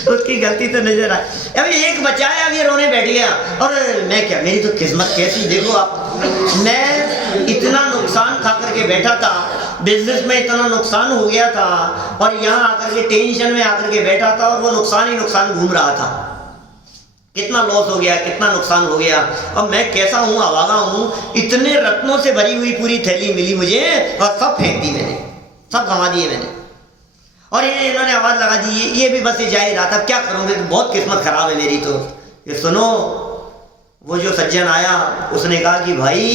उसकी गलती तो नजर आए, अभी एक बच्चा है, अब ये रोने बैठ गया। और मैं क्या, मेरी तो किस्मत कैसी, देखो आप, मैं इतना नुकसान खा करके बैठा था, बिजनेस में इतना नुकसान हो गया था, और यहाँ आकर के टेंशन में आकर के बैठा था, और वो नुकसान ही नुकसान घूम रहा था। कितना लॉस हो गया, कितना नुकसान हो गया, अब मैं कैसा हूँ, अभागा हूँ। इतने रत्नों से भरी हुई पूरी थैली मिली मुझे, और सब फेंक दी मैंने, सब गंवा दिए मैंने, और ये इन्होंने आवाज लगा दी, ये भी बस ये जा ही रहा था, क्या करूँगे, तो बहुत किस्मत खराब है मेरी। तो ये सुनो, वो जो सज्जन आया उसने कहा कि भाई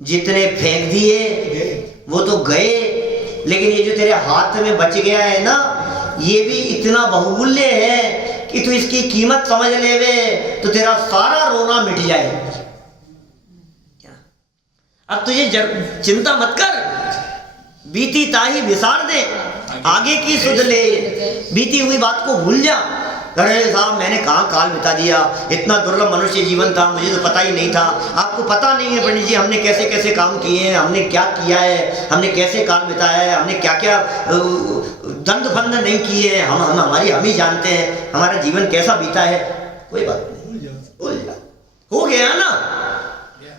जितने फेंक दिए वो तो गए, लेकिन ये जो तेरे हाथ में बच गया है ना, ये भी इतना बहुमूल्य है कि तू इसकी कीमत समझ ले वे, तो तेरा सारा रोना मिट जाए। अब तुझे चिंता मत कर, बीती ताही विसार दे, आगे की सुध ले, बीती हुई बात को भूल जा। अरे साहब मैंने कहाँ काल बिता दिया, इतना दुर्लभ मनुष्य जीवन था, मुझे तो पता ही नहीं था। आपको पता नहीं है पंडित जी, हमने कैसे कैसे काम किए हैं, हमने क्या किया है, हमने कैसे काल बिताया है, हमने क्या क्या दंड फंद नहीं किए हैं, हम ही जानते हैं हमारा जीवन कैसा बीता है। कोई बात नहीं, भूल जा, हो गया ना।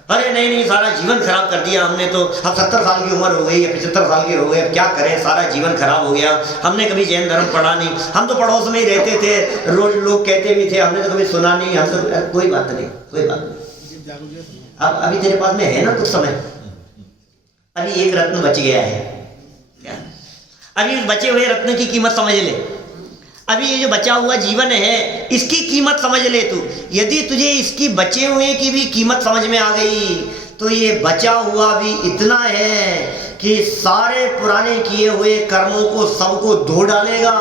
अरे नहीं नहीं, सारा जीवन खराब कर दिया हमने तो, अब 70 साल की उम्र हो गई या 75 साल के हो गए, अब क्या करें, सारा जीवन खराब हो गया। हमने कभी जैन धर्म पढ़ा नहीं, हम तो पड़ोस में ही रहते थे, रोज लोग कहते भी थे, हमने तो कभी सुना नहीं, हम तो कोई बात नहीं, कोई बात नहीं। अब अभी तेरे पास में है ना कुछ समय, अभी एक रत्न बच गया है, अभी बचे हुए रत्न की कीमत समझ ले। अभी ये जो बचा हुआ जीवन है, इसकी कीमत समझ ले तू। यदि तुझे इसकी बचे हुए की भी कीमत समझ में आ गई, तो ये बचा हुआ भी इतना है कि सारे पुराने किए हुए कर्मों को सबको धो डालेगा,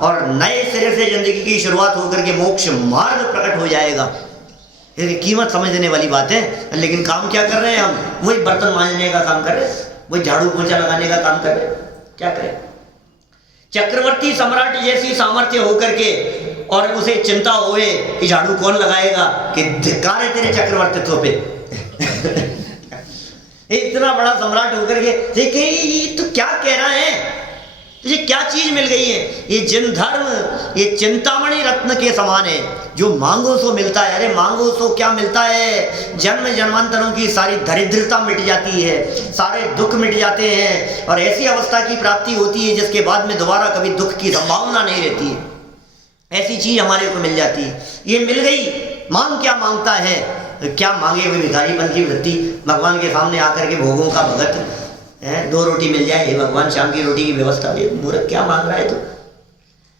और नए सिरे से जिंदगी की शुरुआत होकर के मोक्ष मार्ग प्रकट हो जाएगा। ये कीमत समझने वाली बात है। लेकिन काम क्या कर रहे हैं हम, वही बर्तन मांजने का काम कर रहे हैं, वही झाड़ू पोछा लगाने का काम कर रहे हैं। क्या करें, चक्रवर्ती सम्राट जैसी सामर्थ्य होकर के और उसे चिंता होए कि झाड़ू कौन लगाएगा, कि धिक्कार है तेरे चक्रवर्तित्व पे। इतना बड़ा सम्राट होकर के देखे ये तो क्या कह रहा है, तुझे क्या चीज मिल गई है? ये जिन धर्म, ये चिंतामणि रत्न के समान है, जो मांगो सो मिलता है। अरे मांगो सो क्या मिलता है? जन्म जन्मांतरों की सारी दरिद्रता मिट जाती है, सारे दुख मिट जाते हैं, और ऐसी अवस्था की प्राप्ति होती है जिसके बाद में दोबारा कभी दुख की संभावना नहीं रहती है। ऐसी चीज हमारे को मिल जाती है, ये मिल गई। मांग क्या मांगता है? क्या मांगे हुए भिखारीपन की वृत्ति, भगवान के सामने आकर के भोगों का भगत है। 2 रोटी मिल जाए, हे भगवान शाम की रोटी की व्यवस्था। मूर्ख क्या मांग रहा है तू?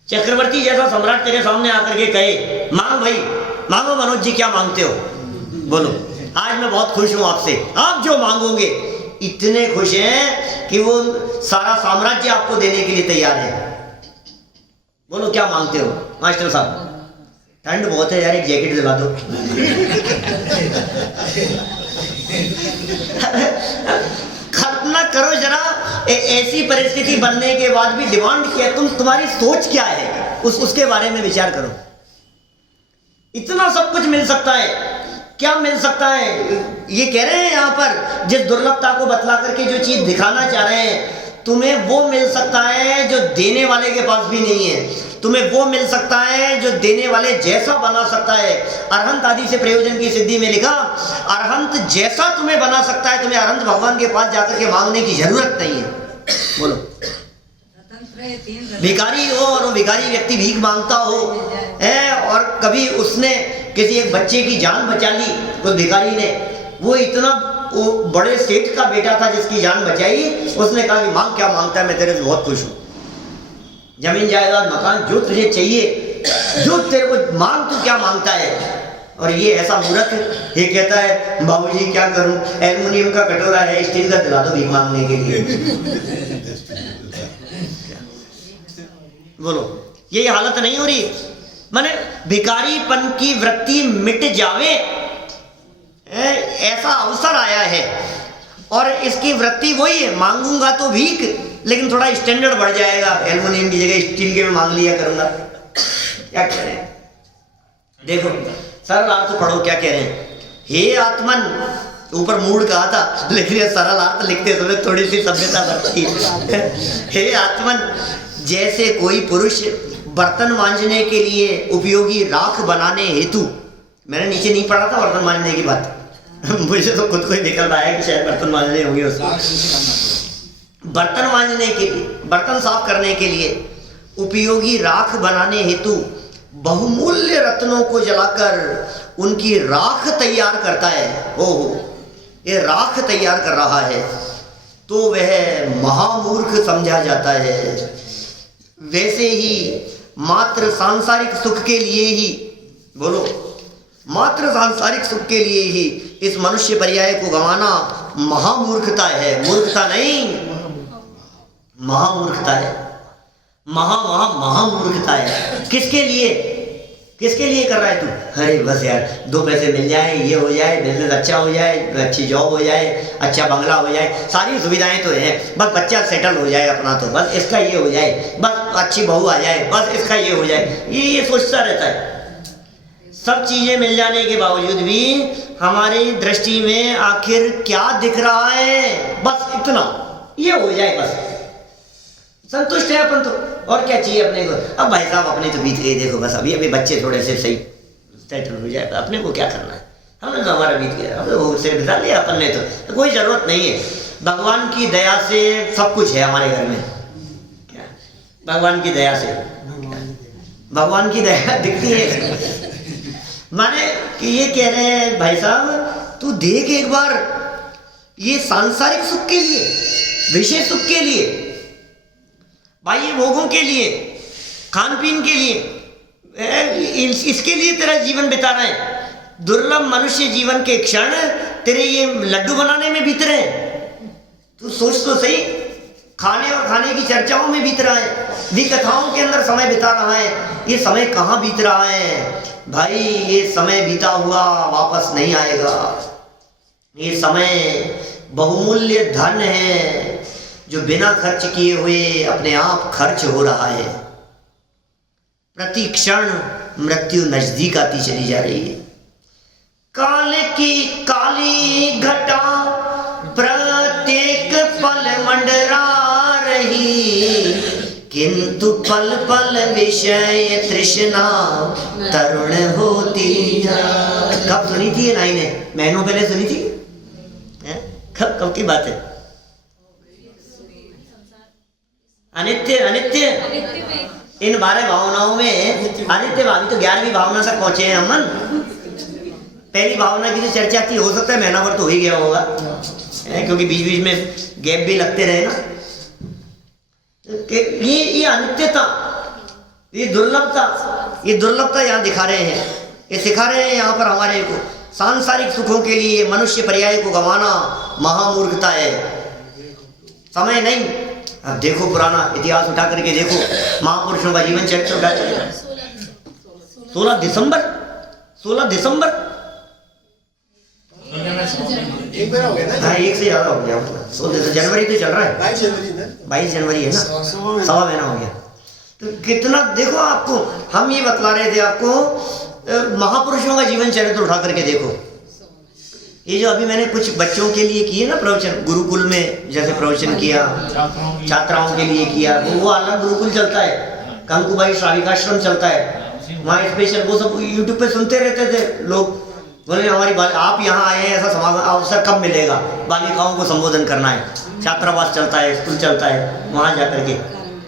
चक्रवर्ती जैसा सम्राट तेरे सामने आकर के कहे मांग भाई, मांगो मनोज जी, क्या मांगते हो बोलो, आज मैं बहुत खुश हूं आपसे, आप जो मांगोगे। इतने खुश हैं कि वो सारा साम्राज्य आपको देने के लिए तैयार है। बोलो क्या मांगते हो? मास्टर साहब ठंड बहुत है यार, एक जैकेट दिला दो। कल्पना करो जरा, ऐसी परिस्थिति बनने के बाद भी डिमांड क्या है? तुम्हारी सोच क्या है? उसके बारे में विचार करो। इतना सब कुछ मिल सकता है, क्या मिल सकता है? ये कह रहे हैं यहाँ पर, जिस दुर्लभता को बतला करके जो चीज दिखाना चाह रहे हैं, तुम्हें वो मिल सकता है जो देने वाले के पास भी नहीं है। तुम्हें वो मिल सकता है जो देने वाले जैसा बना सकता है। अरहंत आदि से प्रयोजन की सिद्धि में लिखा, अरहंत जैसा तुम्हें बना सकता है। तुम्हें अरहंत भगवान के पास जाकर के मांगने की जरूरत नहीं है। बोलो, भिखारी हो और वो भिखारी व्यक्ति भीख मांगता हो है, और कभी उसने किसी एक बच्चे की जान बचा ली उस भिखारी ने, वो इतना वो बड़े सेठ का बेटा था जिसकी जान बचाई, उसने कहा कि मांग क्या मांगता है, मैं तेरे से बहुत खुश हूँ, जमीन जायदाद मकान जो तुझे चाहिए, जो तेरे को मांग, तू क्या मांगता है। और ये ऐसा मूर्ख ये कहता है बाबूजी क्या करूं, एल्युमिनियम का कटोरा है, स्टील का दिला दो भीख मांगने के लिए। बोलो, ये हालत नहीं हो रही? माने भिखारीपन की वृत्ति मिट जावे, ऐसा अवसर आया है। और इसकी वृत्ति वही है, मांगूंगा तो भीख, लेकिन थोड़ा स्टैंडर्ड बढ़ जाएगा, एल्युमिनियम की जगह स्टील के में मांग लिया करूंगा। क्या कह रहे हैं? देखो सरल अर्थ पढ़ो, क्या कह रहे हैं? हे आत्मन, ऊपर मूड कहा था, लेकिन ये सरल अर्थ लिखते समय थोड़ी सी सभ्यता बढ़ती है। हे आत्मन, जैसे कोई पुरुष बर्तन मांजने के लिए उपयोगी राख बनाने हेतु, मैंने नीचे नहीं पढ़ा था बर्तन मांजने की बात, मुझे तो खुद को ही निकल रहा है कि शायद बर्तन मांजने होंगे उसको। बर्तन मांजने के लिए, बर्तन साफ करने के लिए उपयोगी राख बनाने हेतु बहुमूल्य रत्नों को जलाकर उनकी राख तैयार करता है। ओहो, ये राख तैयार कर रहा है तो वह महामूर्ख समझा जाता है। वैसे ही मात्र सांसारिक सुख के लिए ही, बोलो, मात्र सांसारिक सुख के लिए ही इस मनुष्य पर्याय को गंवाना महामूर्खता है। मूर्खता नहीं, महामूर्खता है। महामूर्खता है। किसके लिए, किसके लिए कर रहा है तू? अरे बस यार 2 पैसे मिल जाए, ये हो जाए, बिजनेस अच्छा हो जाए, अच्छी जॉब हो जाए, अच्छा बंगला हो जाए, सारी सुविधाएं तो हैं, बस बच्चा सेटल हो जाए अपना, तो बस इसका ये हो जाए, बस अच्छी बहू आ जाए, बस इसका ये हो जाए, ये सोचता रहता है। सब चीजें मिल जाने के बावजूद भी हमारी दृष्टि में आखिर क्या दिख रहा है? बस इतना, ये हो जाए, बस संतुष्ट है अपन तो, और क्या चाहिए अपने को? अब भाई साहब अपने तो बीत गए, देखो बस अभी बच्चे थोड़े से सही सेटल हो जाए, अपने को क्या करना है? हमने तो हमारा बीत गया, हमने वो से बिता लिया अपन ने, तो कोई जरूरत नहीं है। भगवान की दया से सब कुछ है हमारे घर में। क्या भगवान की दया से, भगवान की दया दिखती है। माने कि ये कह रहे हैं भाई साहब तू देख एक बार, ये सांसारिक सुख के लिए, विषय सुख के लिए, बाह्य भोगों के लिए, खान पीन के लिए, इसके लिए तेरा जीवन बिता रहा है। दुर्लभ मनुष्य जीवन के क्षण तेरे ये लड्डू बनाने में बीत रहे हैं। तू सोच तो सही, खाने और खाने की चर्चाओं में बीत रहा है, विकथाओं के अंदर समय बिता रहा है। ये समय कहाँ बीत रहा है भाई? ये समय बीता हुआ वापस नहीं आएगा। ये समय बहुमूल्य धन है जो बिना खर्च किए हुए अपने आप खर्च हो रहा है। प्रति क्षण मृत्यु नजदीक आती चली जा रही है। काल की काली घटा प्रत्येक पल मंडरा रही, किंतु पल पल विषय तृष्णा तरुण होती जा। कब सुनी थी ये लाइनें? महीनों पहले सुनी थी? कब कब की बात है? अनित्य अनित्य इन 12 भावनाओं में अनित्य भावी तो 11वीं भावना तक पहुंचे हैं हम। पहली भावना की जो चर्चा थी, हो सकता है महीना भर तो हो ही गया होगा, क्योंकि बीच बीच में गैप भी लगते रहे ना। ये अनित्यता, ये दुर्लभता यहाँ दिखा रहे हैं। ये सिखा रहे हैं यहाँ पर हमारे को सांसारिक सुखों के लिए मनुष्य पर्याय को गंवाना महामूर्खता है। समय नहीं। अब देखो पुराना इतिहास उठा करके देखो, महापुरुषों का जीवन चरित्र उठा करके 16 दिसंबर एक बार हो गया ना? हाँ, एक से ज्यादा हो गया। मतलब 16 जनवरी तो चल रहा है, 22 जनवरी है ना, सवा महीना हो गया। तो कितना देखो, आपको हम ये बतला रहे थे आपको, महापुरुषों का जीवन चरित्र उठा करके देखो। ये जो अभी मैंने कुछ बच्चों के लिए किए ना प्रवचन, गुरुकुल में जैसे प्रवचन किया, छात्राओं के लिए किया, वो अलग गुरुकुल चलता है, कंकुबाई श्राविकाश्रम चलता है, वहाँ स्पेशल वो सब यूट्यूब पे सुनते रहते थे लोग। बोले हमारी आप यहाँ आए हैं, ऐसा समागम अवसर कब मिलेगा, बालिकाओं को संबोधन करना है। छात्रावास चलता है, स्कूल चलता है, वहाँ जा करके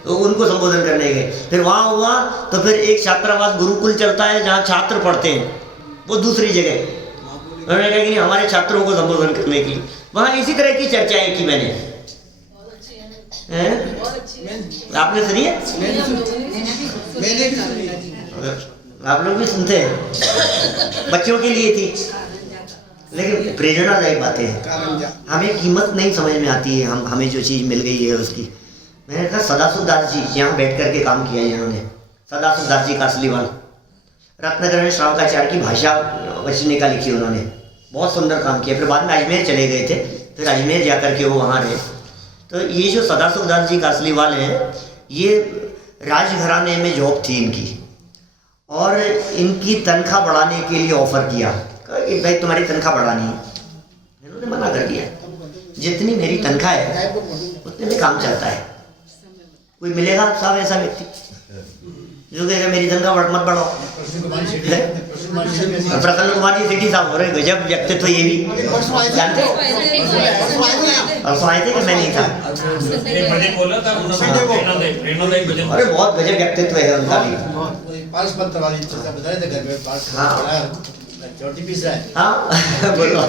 तो उनको संबोधन करने गए। फिर वहाँ हुआ तो फिर एक छात्रावास गुरुकुल चलता है जहाँ छात्र पढ़ते हैं, वो दूसरी जगह। उन्होंने कहा कि हमारे छात्रों को संबोधन करने की, वहाँ इसी तरह की चर्चाएं की मैंने। आपने सुनी है? आप लोग भी सुनते हैं? बच्चों के लिए थी, लेकिन प्रेरणादायक बातें हैं। हमें कीमत नहीं समझ में आती है, हमें जो चीज़ मिल गई है उसकी। मैंने कहा सदाशिव दास जी यहाँ बैठ करके काम किया इन्होंने, सदाशिव दास जी कासलीवाल, रत्नाकरण श्रावकाचार्य की भाषा वचनिका लिखी उन्होंने, बहुत सुंदर काम किया। फिर बाद में अजमेर चले गए थे, फिर अजमेर जा करके वो वहाँ रहे। तो ये जो सदाशिव दास जी कासलीवाल हैं, ये राजघराने में जॉब थी इनकी, और इनकी तनख्वाह बढ़ाने के लिए ऑफर किया कि भाई तुम्हारी तनख्वाह बढ़ानी है। इन्होंने मना कर दिया, जितनी मेरी तनख्वाह है उतने में काम चलता है। कोई मिलेगा साहब ऐसा व्यक्ति जो कहेगा मेरी तनख्वाह मत बढ़ाओ? प्रसन्न कुमार जी सिटी साहब हो रहे, गजब व्यक्तित्व ये भी, जानते हो? परसों आए थे कि मैं नहीं था? अरे बहुत गजब व्यक्तित्व है उनका भी। बोलो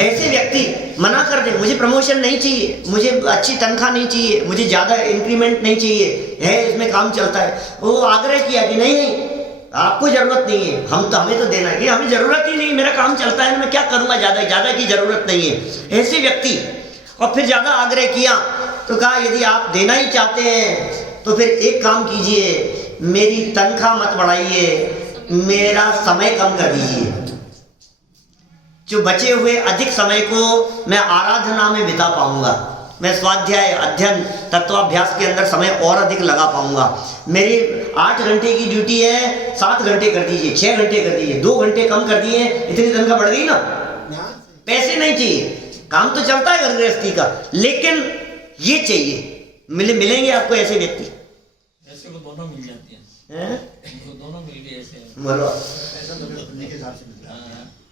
ऐसे व्यक्ति मना कर दे, मुझे प्रमोशन नहीं चाहिए, मुझे अच्छी तनख्वाह नहीं चाहिए, मुझे ज़्यादा इंक्रीमेंट नहीं चाहिए, है इसमें काम चलता है। वो आग्रह किया कि नहीं आपको जरूरत नहीं है, हमें तो देना है, हमें जरूरत ही नहीं, मेरा काम चलता है, मैं क्या करूँगा, ज़्यादा की जरूरत नहीं है, ऐसे व्यक्ति। और फिर ज़्यादा आग्रह किया तो कहा यदि आप देना ही चाहते हैं तो फिर एक काम कीजिए, मेरी तनख्वाह मत बढ़ाइए, मेरा समय कम कर दीजिए, जो बचे हुए अधिक समय को मैं आराधना में बिता पाऊंगा, मैं स्वाध्याय अध्ययन तत्वाभ्यास के अंदर समय और अधिक लगा पाऊंगा। मेरी 8 घंटे की ड्यूटी है, 7 घंटे कर दीजिए, 6 घंटे कर दीजिए, 2 घंटे कम कर दिए, इतनी तनख्वाह बढ़ गई ना। पैसे नहीं चाहिए, काम तो चलता है घर गृहस्थी का, लेकिन ये चाहिए। मिलेंगे आपको ऐसे व्यक्ति? ऐसे को दोनों मिल जाती हैं, दोनों मिल गए ऐसे। बोलो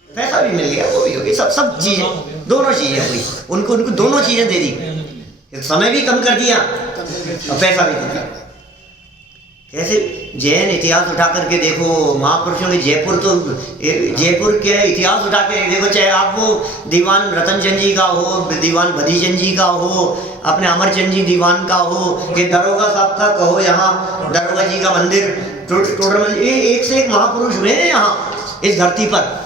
पैसा भी मिल गया, वो भी हो गई, सब चीजें, दोनों चीजें हुई, उनको दोनों चीजें दे दी, समय भी कम कर दिया और पैसा भी दे दिया। कैसे जैन इतिहास उठा करके देखो, महापुरुषों के जयपुर के इतिहास उठा के देखो, चाहे आप वो दीवान रतनचंद जी का हो, दीवान बधीचंद जी का हो, अपने अमरचंद जी दीवान का हो, कि दरोगा साहब का कहो, यहाँ दरोगा जी का मंदिर, टोटल एक से एक महापुरुष हुए हैं यहाँ इस धरती पर।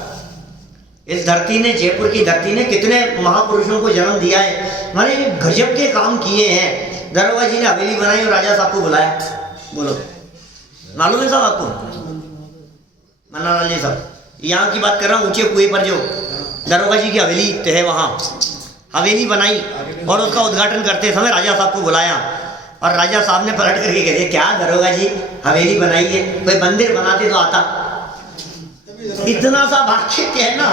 इस धरती ने, जयपुर की धरती ने कितने महापुरुषों को जन्म दिया है, माने गजब के काम किए हैं। दरोगा जी ने हवेली बनाई और राजा साहब को बुलाया, बोलो मालूम है साहब आपको? मन्नालाल जी साहब, यहाँ की बात कर रहा हूँ, ऊंचे कुएं पर जो दरोगा जी की हवेली है, वहाँ हवेली बनाई और उसका उद्घाटन करते समय राजा साहब को बुलाया और राजा साहब ने पलट करके कह दिया, क्या दरोगा जी हवेली बनाई है, कोई मंदिर बनाते तो आता। इतना सा वाक्य कहना,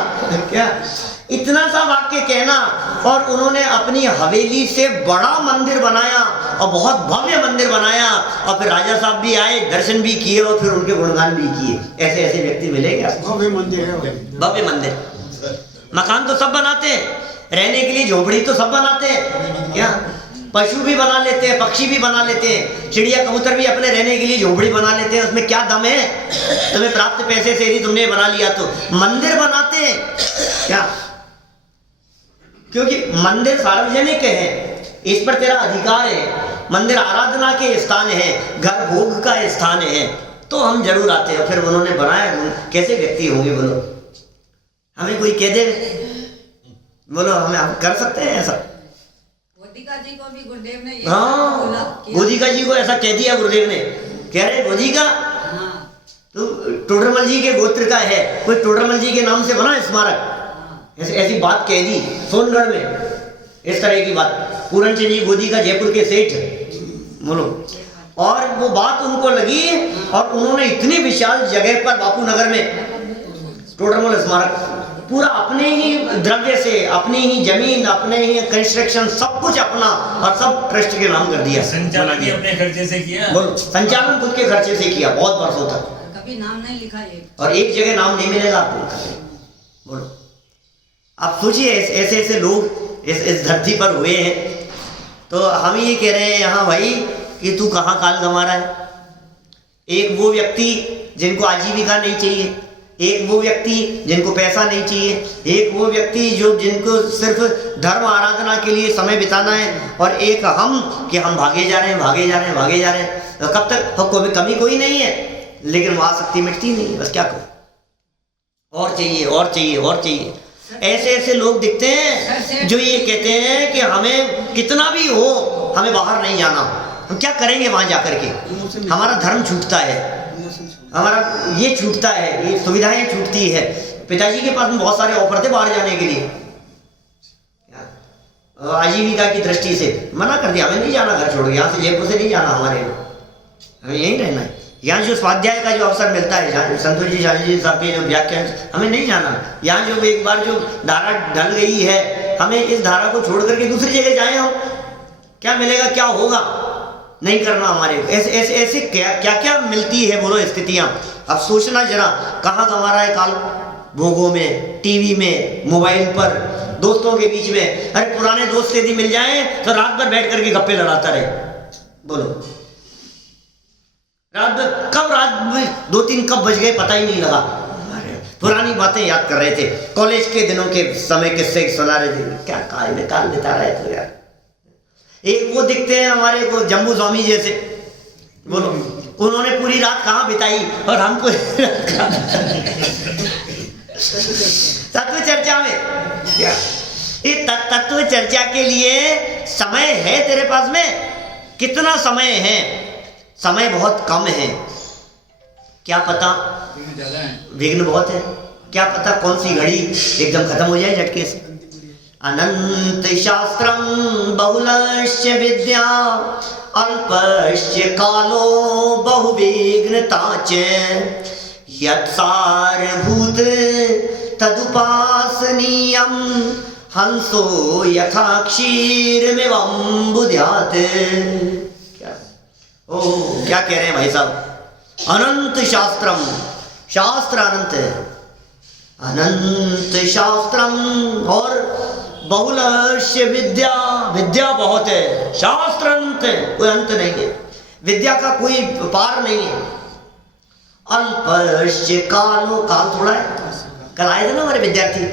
क्या इतना सा वाक्य कहना, और उन्होंने अपनी हवेली से बड़ा मंदिर बनाया और बहुत भव्य मंदिर बनाया, और फिर राजा साहब भी आए, दर्शन भी किए और फिर उनके गुणगान भी किए। ऐसे ऐसे व्यक्ति मिलेंगे। भव्य मंदिर है, भव्य मंदिर। मकान तो सब बनाते हैं, रहने के लिए झोपड़ी तो सब बनाते हैं, क्या पशु भी बना लेते हैं, पक्षी भी बना लेते हैं, चिड़िया कबूतर भी अपने रहने के लिए झोपड़ी बना लेते हैं। उसमें क्या दम है? तुम्हें प्राप्त पैसे से यदि तुमने बना लिया तो मंदिर बनाते हैं, क्या? क्योंकि मंदिर सार्वजनिक है, इस पर तेरा अधिकार है। मंदिर आराधना के स्थान है, घर भोग का स्थान है, तो हम जरूर आते हैं। फिर उन्होंने बनाया, कैसे व्यक्ति होंगे बोलो? हमें कोई कह दे बोलो, हम कर सकते हैं ऐसा? गोदिका जी को भी गुरुदेव ने हाँ, गोदिका जी को ऐसा कह दिया गुरुदेव ने, कह रहे गोदिका तो टोडरमल जी के गोत्र का है, कोई टोडरमल जी के नाम से बना स्मारक, ऐसी बात कह दी सोनगढ़ में, इस तरह की बात। पूरन चंद जी गोदिका जयपुर के सेठ बोलो, और वो बात उनको लगी और उन्होंने इतनी विशाल जगह पर बापू नगर में टोडरमल स्मारक, पूरा अपने ही द्रव्य से, अपनी ही जमीन, अपने ही कंस्ट्रक्शन, सब कुछ अपना, और सब ट्रस्ट के नाम कर दिया। संचालन भी अपने खर्चे से किया, बोलो, संचालन खुद के खर्चे से किया, बहुत वर्षों तक, कभी नाम नहीं लिखा है, और एक जगह नाम नहीं मिलेगा आपको। बोलो, आप सोचिए ऐसे ऐसे लोग इस धरती पर हुए हैं। तो हम ये कह रहे हैं यहाँ भाई कि तू कहाँ काल गंवा रहा है। एक वो व्यक्ति जिनको आजीविका नहीं चाहिए, एक वो व्यक्ति जिनको पैसा नहीं चाहिए, एक वो व्यक्ति जिनको सिर्फ धर्म आराधना के लिए समय बिताना है, और एक हम कि हम भागे जा रहे हैं, भागे जा रहे हैं, भागे जा रहे हैं। तो कब तक? कमी कोई नहीं है, लेकिन वहाँ शक्ति मिटती नहीं, बस क्या करो, और चाहिए और चाहिए और चाहिए। ऐसे ऐसे लोग दिखते हैं जो ये कहते हैं कि हमें कितना भी हो, हमें बाहर नहीं जाना, हम क्या करेंगे वहां जाकर के, हमारा धर्म छूटता है, हमारा ये छूटता है, ये सुविधाएं छूटती है। पिताजी के पास में बहुत सारे ऑफर थे बाहर जाने के लिए, आजीविका की दृष्टि से मना कर दिया, हमें नहीं जाना घर छोड़, यहाँ से जयपुर से नहीं जाना, हमें यहीं रहना है। यहाँ जो स्वाध्याय का जो अवसर मिलता है, संतोष जी शाही जी साहब के जो व्याख्यान, हमें नहीं जाना। यहाँ जो एक बार जो धारा ढल गई है, हमें इस धारा को छोड़ करके दूसरी जगह जाए हम, क्या मिलेगा, क्या होगा, नहीं करना हमारे। ऐसे ऐसे ऐसे क्या क्या मिलती है बोलो स्थितियाँ। अब सोचना जरा, कहाँ गंवा रहा है काल? भोगों में, टीवी में, मोबाइल पर, दोस्तों के बीच में। अरे पुराने दोस्त यदि मिल जाए तो रात भर बैठ करके गप्पे लड़ाता रहे, बोलो रात में 2-3 कब बज गए पता ही नहीं लगा। पुरानी बातें याद कर रहे थे, कॉलेज के दिनों के समय किस्से सुना रहे थे, क्या काल बिता रहे थे यार। एक वो दिखते हैं हमारे को जम्बू स्वामी जैसे, बोलो उन्होंने पूरी रात कहाँ बिताई और हमको तत्व चर्चा में, क्या ये तत्व चर्चा के लिए समय है तेरे पास में? कितना समय है? समय बहुत कम है, क्या पता विघ्न बहुत है, क्या पता कौन सी घड़ी एकदम खत्म हो जाए झटके से। अनंत शास्त्रम बहुलश्च विद्या अल्पश्च कालो बहुविघ्नताच यत्सारभूत तदुपासनीयं हंसो यथा क्षीरमिवं बुध्यात्। ओ क्या कह रहे हैं भाई साहब? अनंत शास्त्रम, शास्त्र अनंत है, अनंत शास्त्रम, और बहुलश्च विद्या, विद्या बहुत है, शास्त्र अनंत है, कोई अंत नहीं है, विद्या का कोई पार नहीं है। अल्पश्च कालो, काल थोड़ा है। कल आए थे ना हमारे विद्यार्थी,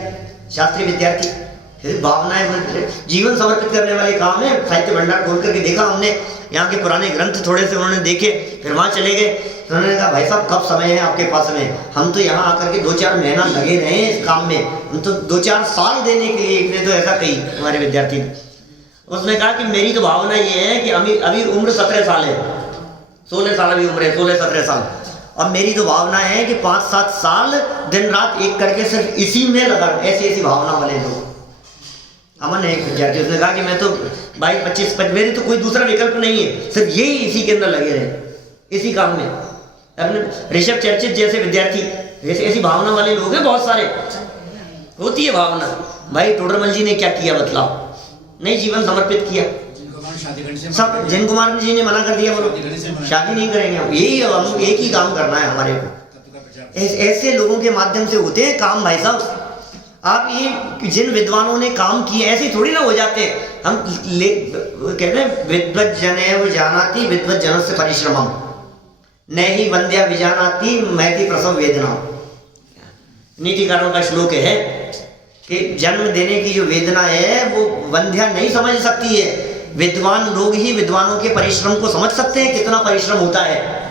शास्त्रीय विद्यार्थी, फिर भावनाएं जीवन समर्पित करने वाले काम है। साहित्य भंडार खोल करके देखा हमने, यहाँ के पुराने ग्रंथ थोड़े से उन्होंने देखे, फिर वहाँ चले गए। तो उन्होंने कहा भाई साहब कब समय है आपके पास में? हम तो यहाँ आकर के 2-4 महीना लगे रहे इस काम में, हम तो 2-4 साल देने के लिए। एक ने तो ऐसा कही हमारे विद्यार्थी ने, उसने कहा कि मेरी तो भावना ये है कि अभी उम्र 17 साल है, 16 साल अभी उम्र है, 16-17 साल, और मेरी तो भावना है कि 5-7 साल दिन रात एक करके सिर्फ इसी में लगा, ऐसी भावना वाले लोग। अमन है एक विद्यार्थी, उसने कहा कि मैं तो 22-25 मेरे तो कोई दूसरा विकल्प नहीं है, सिर्फ यही इसी के अंदर लगे रहे, इसी काम में। अपने ऋषभ चर्चित जैसे विद्यार्थी, ऐसी भावना वाले लोग हैं बहुत सारे, होती है भावना। भाई टोडरमल जी ने क्या किया बतलाओ, नहीं जीवन समर्पित किया, सब जैन कुमार जी ने मना कर दिया, बोलो शादी नहीं करेंगे हम, यही हम एक ही काम करना है हमारे को। ऐसे लोगों के माध्यम से होते हैं काम भाई साहब। आप ये जिन विद्वानों ने काम किए ऐसे थोड़ी ना हो जाते हैं। हम कहते हैं विद्वज्जनैव जानाति विद्वज्जनस्य परिश्रमम् न ही वंद्या विजानाति महति प्रसव वेदना। नीतिकारों का श्लोक है कि जन्म देने की जो वेदना है वो वंध्या नहीं समझ सकती है, विद्वान लोग ही विद्वानों के परिश्रम को समझ सकते हैं, कितना परिश्रम होता है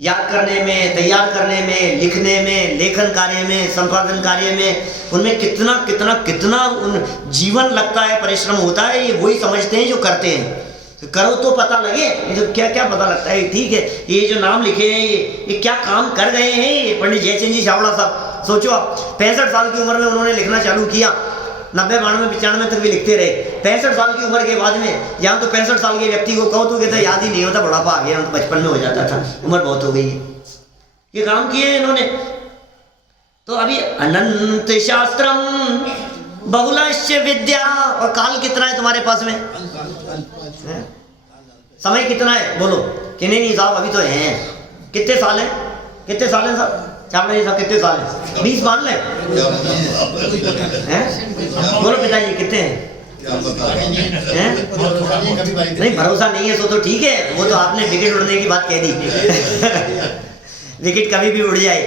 याद करने में, तैयार करने में, लिखने में, लेखन कार्य में, संपादन कार्य में, उनमें कितना कितना कितना उन जीवन लगता है, परिश्रम होता है। ये वही समझते हैं जो करते हैं। तो करो तो पता लगे, ये तो क्या क्या पता लगता है। ठीक है, ये जो नाम लिखे हैं ये क्या काम कर गए हैं ये पंडित जयचंद जी छावड़ा साहब। सोचो आप 65 साल की उम्र में उन्होंने लिखना चालू किया, 90, 92, 95 तक भी लिखते रहे। 65 साल की उम्र के बाद में, यहाँ तो 65 साल के व्यक्ति को कहो तो कहता याद ही नहीं होता, बुढ़ापा आ गया, तो बचपन में हो जाता था, उम्र बहुत हो गई है। ये काम किए इन्होंने। तो अभी अनंत शास्त्रम बहुलश्च विद्या, और काल कितना है तुम्हारे पास में, समय कितना है बोलो कि नहीं साहब अभी तो है। कितने साल है, कितने साल है साहब छावड़ा जी साहब, कितने साल है? 20 मान ले बोलो पिताजी कितने हैं? नहीं भरोसा नहीं है तो ठीक है, वो तो आपने विकेट उड़ने की बात कह दी विकेट कभी भी उड़ जाए,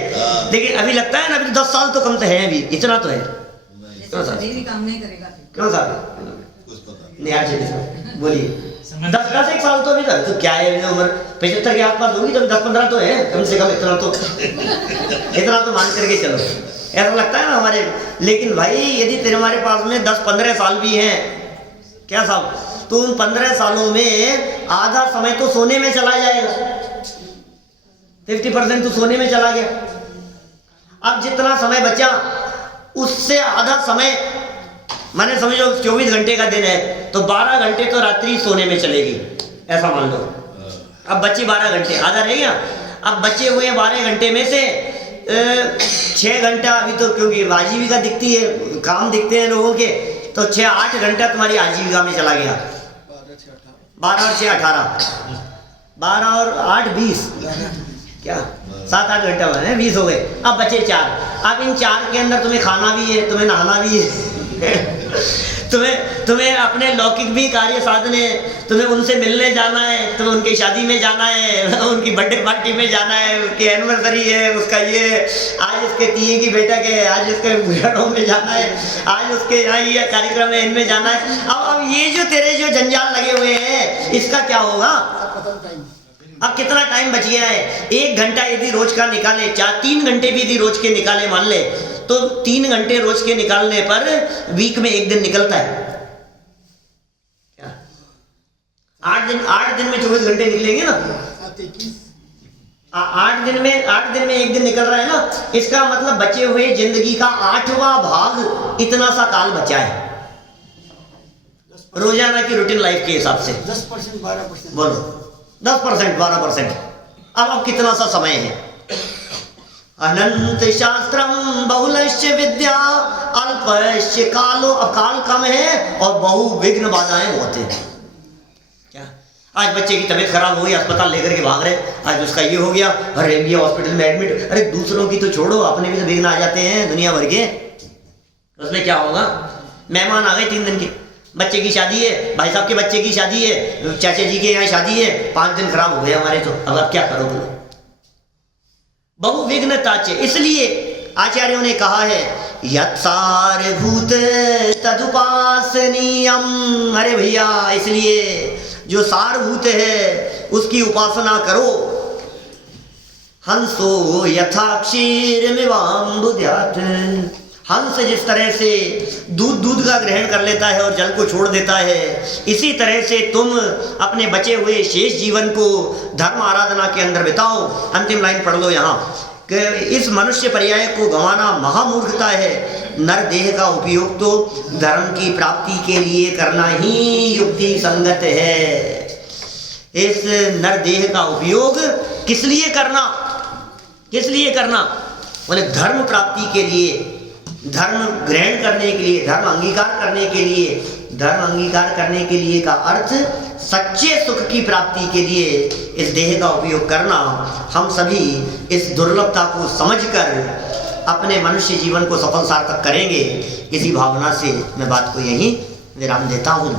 लेकिन अभी लगता है ना अभी तो 10 साल तो कम तो है, अभी इतना तो है। क्यों सर काम नहीं करेगा, क्यों सर नहीं आप बोलिए। 10-1 साल तो अभी तो क्या है, उम्र 75 के आसपास होगी तो 10-15 तो है कम से कम, इतना तो मान करके चलो, ऐसा लगता है ना हमारे। लेकिन भाई यदि तुम्हारे पास में 10-15 साल भी हैं क्या साहब, तो उन 15 सालों में आधा समय तो सोने में चला जाएगा, 50% तो सोने में चला गया। अब जितना समय बचा उससे आधा समय, मैंने समझो 24 घंटे का दिन है तो 12 घंटे तो रात्रि सोने में चलेगी, ऐसा मान लो। अब बचे 12 घंटे, आधा रह गया। अब बचे हुए 12 घंटे में से 6 घंटा अभी तो, क्योंकि आजीविका दिखती है, काम दिखते हैं लोगों के, तो 6-8 घंटा तुम्हारी आजीविका में चला गया। 12 और 6 18, 12 और 8 20, क्या 7-8 घंटा बने, 20 हो गए। अब बचे 4। अब इन 4 के अंदर तुम्हें खाना भी है, तुम्हें नहाना भी है तुम्हें अपने लौकिक भी कार्य साधने, तुम्हें उनसे मिलने जाना है, तुम्हें उनकी शादी में जाना है, उनकी बर्थडे पार्टी में जाना है, उसकी एनिवर्सरी है, उसका ये आज उसके तीये की बैठक है, आज उसके घरों में जाना है, आज उसके यहाँ ये कार्यक्रम है, इनमें जाना है। अब ये जो तेरे जो जंजाल लगे हुए हैं इसका क्या होगा? अब कितना टाइम बच गया है? 1 घंटा यदि रोज का निकाले, 3 घंटे भी यदि रोज के निकाले मान ले, तो 3 घंटे रोज के निकालने पर वीक में 1 दिन निकलता है क्या? 8 दिन में 24 घंटे निकलेंगे ना, 8 दिन में 1 दिन निकल रहा है ना। इसका मतलब बचे हुए जिंदगी का 8वां भाग इतना सा काल बचा है रोजाना की रूटीन लाइफ के हिसाब से। 10% 12% बोलो 10% 12%। अब कितना सा समय है? अनंत शास्त्रम बहुलश्च विद्या अल्पश्च कालो, काल कम है और बहु विघ्न बाधाएं बहुत हैं। क्या आज बच्चे की तबीयत खराब हो गई, अस्पताल लेकर के भाग रहे, आज उसका ये हो गया, अरे ये हॉस्पिटल में एडमिट, अरे दूसरों की तो छोड़ो अपने भी तो विघ्न आ जाते हैं दुनिया भर के। उसमें क्या होगा? मेहमान आ गए 3 दिन के, बच्चे की शादी है, भाई साहब के बच्चे की शादी है, चाचा जी के यहाँ शादी है, 5 दिन खराब हो गए हमारे, तो अब क्या करो बोलो? बहुविघ्नताचे। इसलिए आचार्यों ने कहा है यत्सारभूत तदुपासनीयम। अरे भैया, इसलिए जो सारभूत है उसकी उपासना करो। हंसो यथा क्षीरमिवाम्बुध्यात्। हंस जिस तरह से दूध का ग्रहण कर लेता है और जल को छोड़ देता है, इसी तरह से तुम अपने बचे हुए शेष जीवन को धर्म आराधना के अंदर बिताओ। अंतिम लाइन पढ़ लो यहाँ, कि इस मनुष्य पर्याय को गंवाना महामूर्खता है। नर देह का उपयोग तो धर्म की प्राप्ति के लिए करना ही युक्ति संगत है। इस नर देह का उपयोग किस लिए करना? किस लिए करना? बोले धर्म प्राप्ति के लिए, धर्म ग्रहण करने के लिए, धर्म अंगीकार करने के लिए। धर्म अंगीकार करने के लिए का अर्थ सच्चे सुख की प्राप्ति के लिए इस देह का उपयोग करना। हम सभी इस दुर्लभता को समझकर अपने मनुष्य जीवन को सफल सार्थक करेंगे। इसी भावना से मैं बात को यहीं विराम देता हूँ।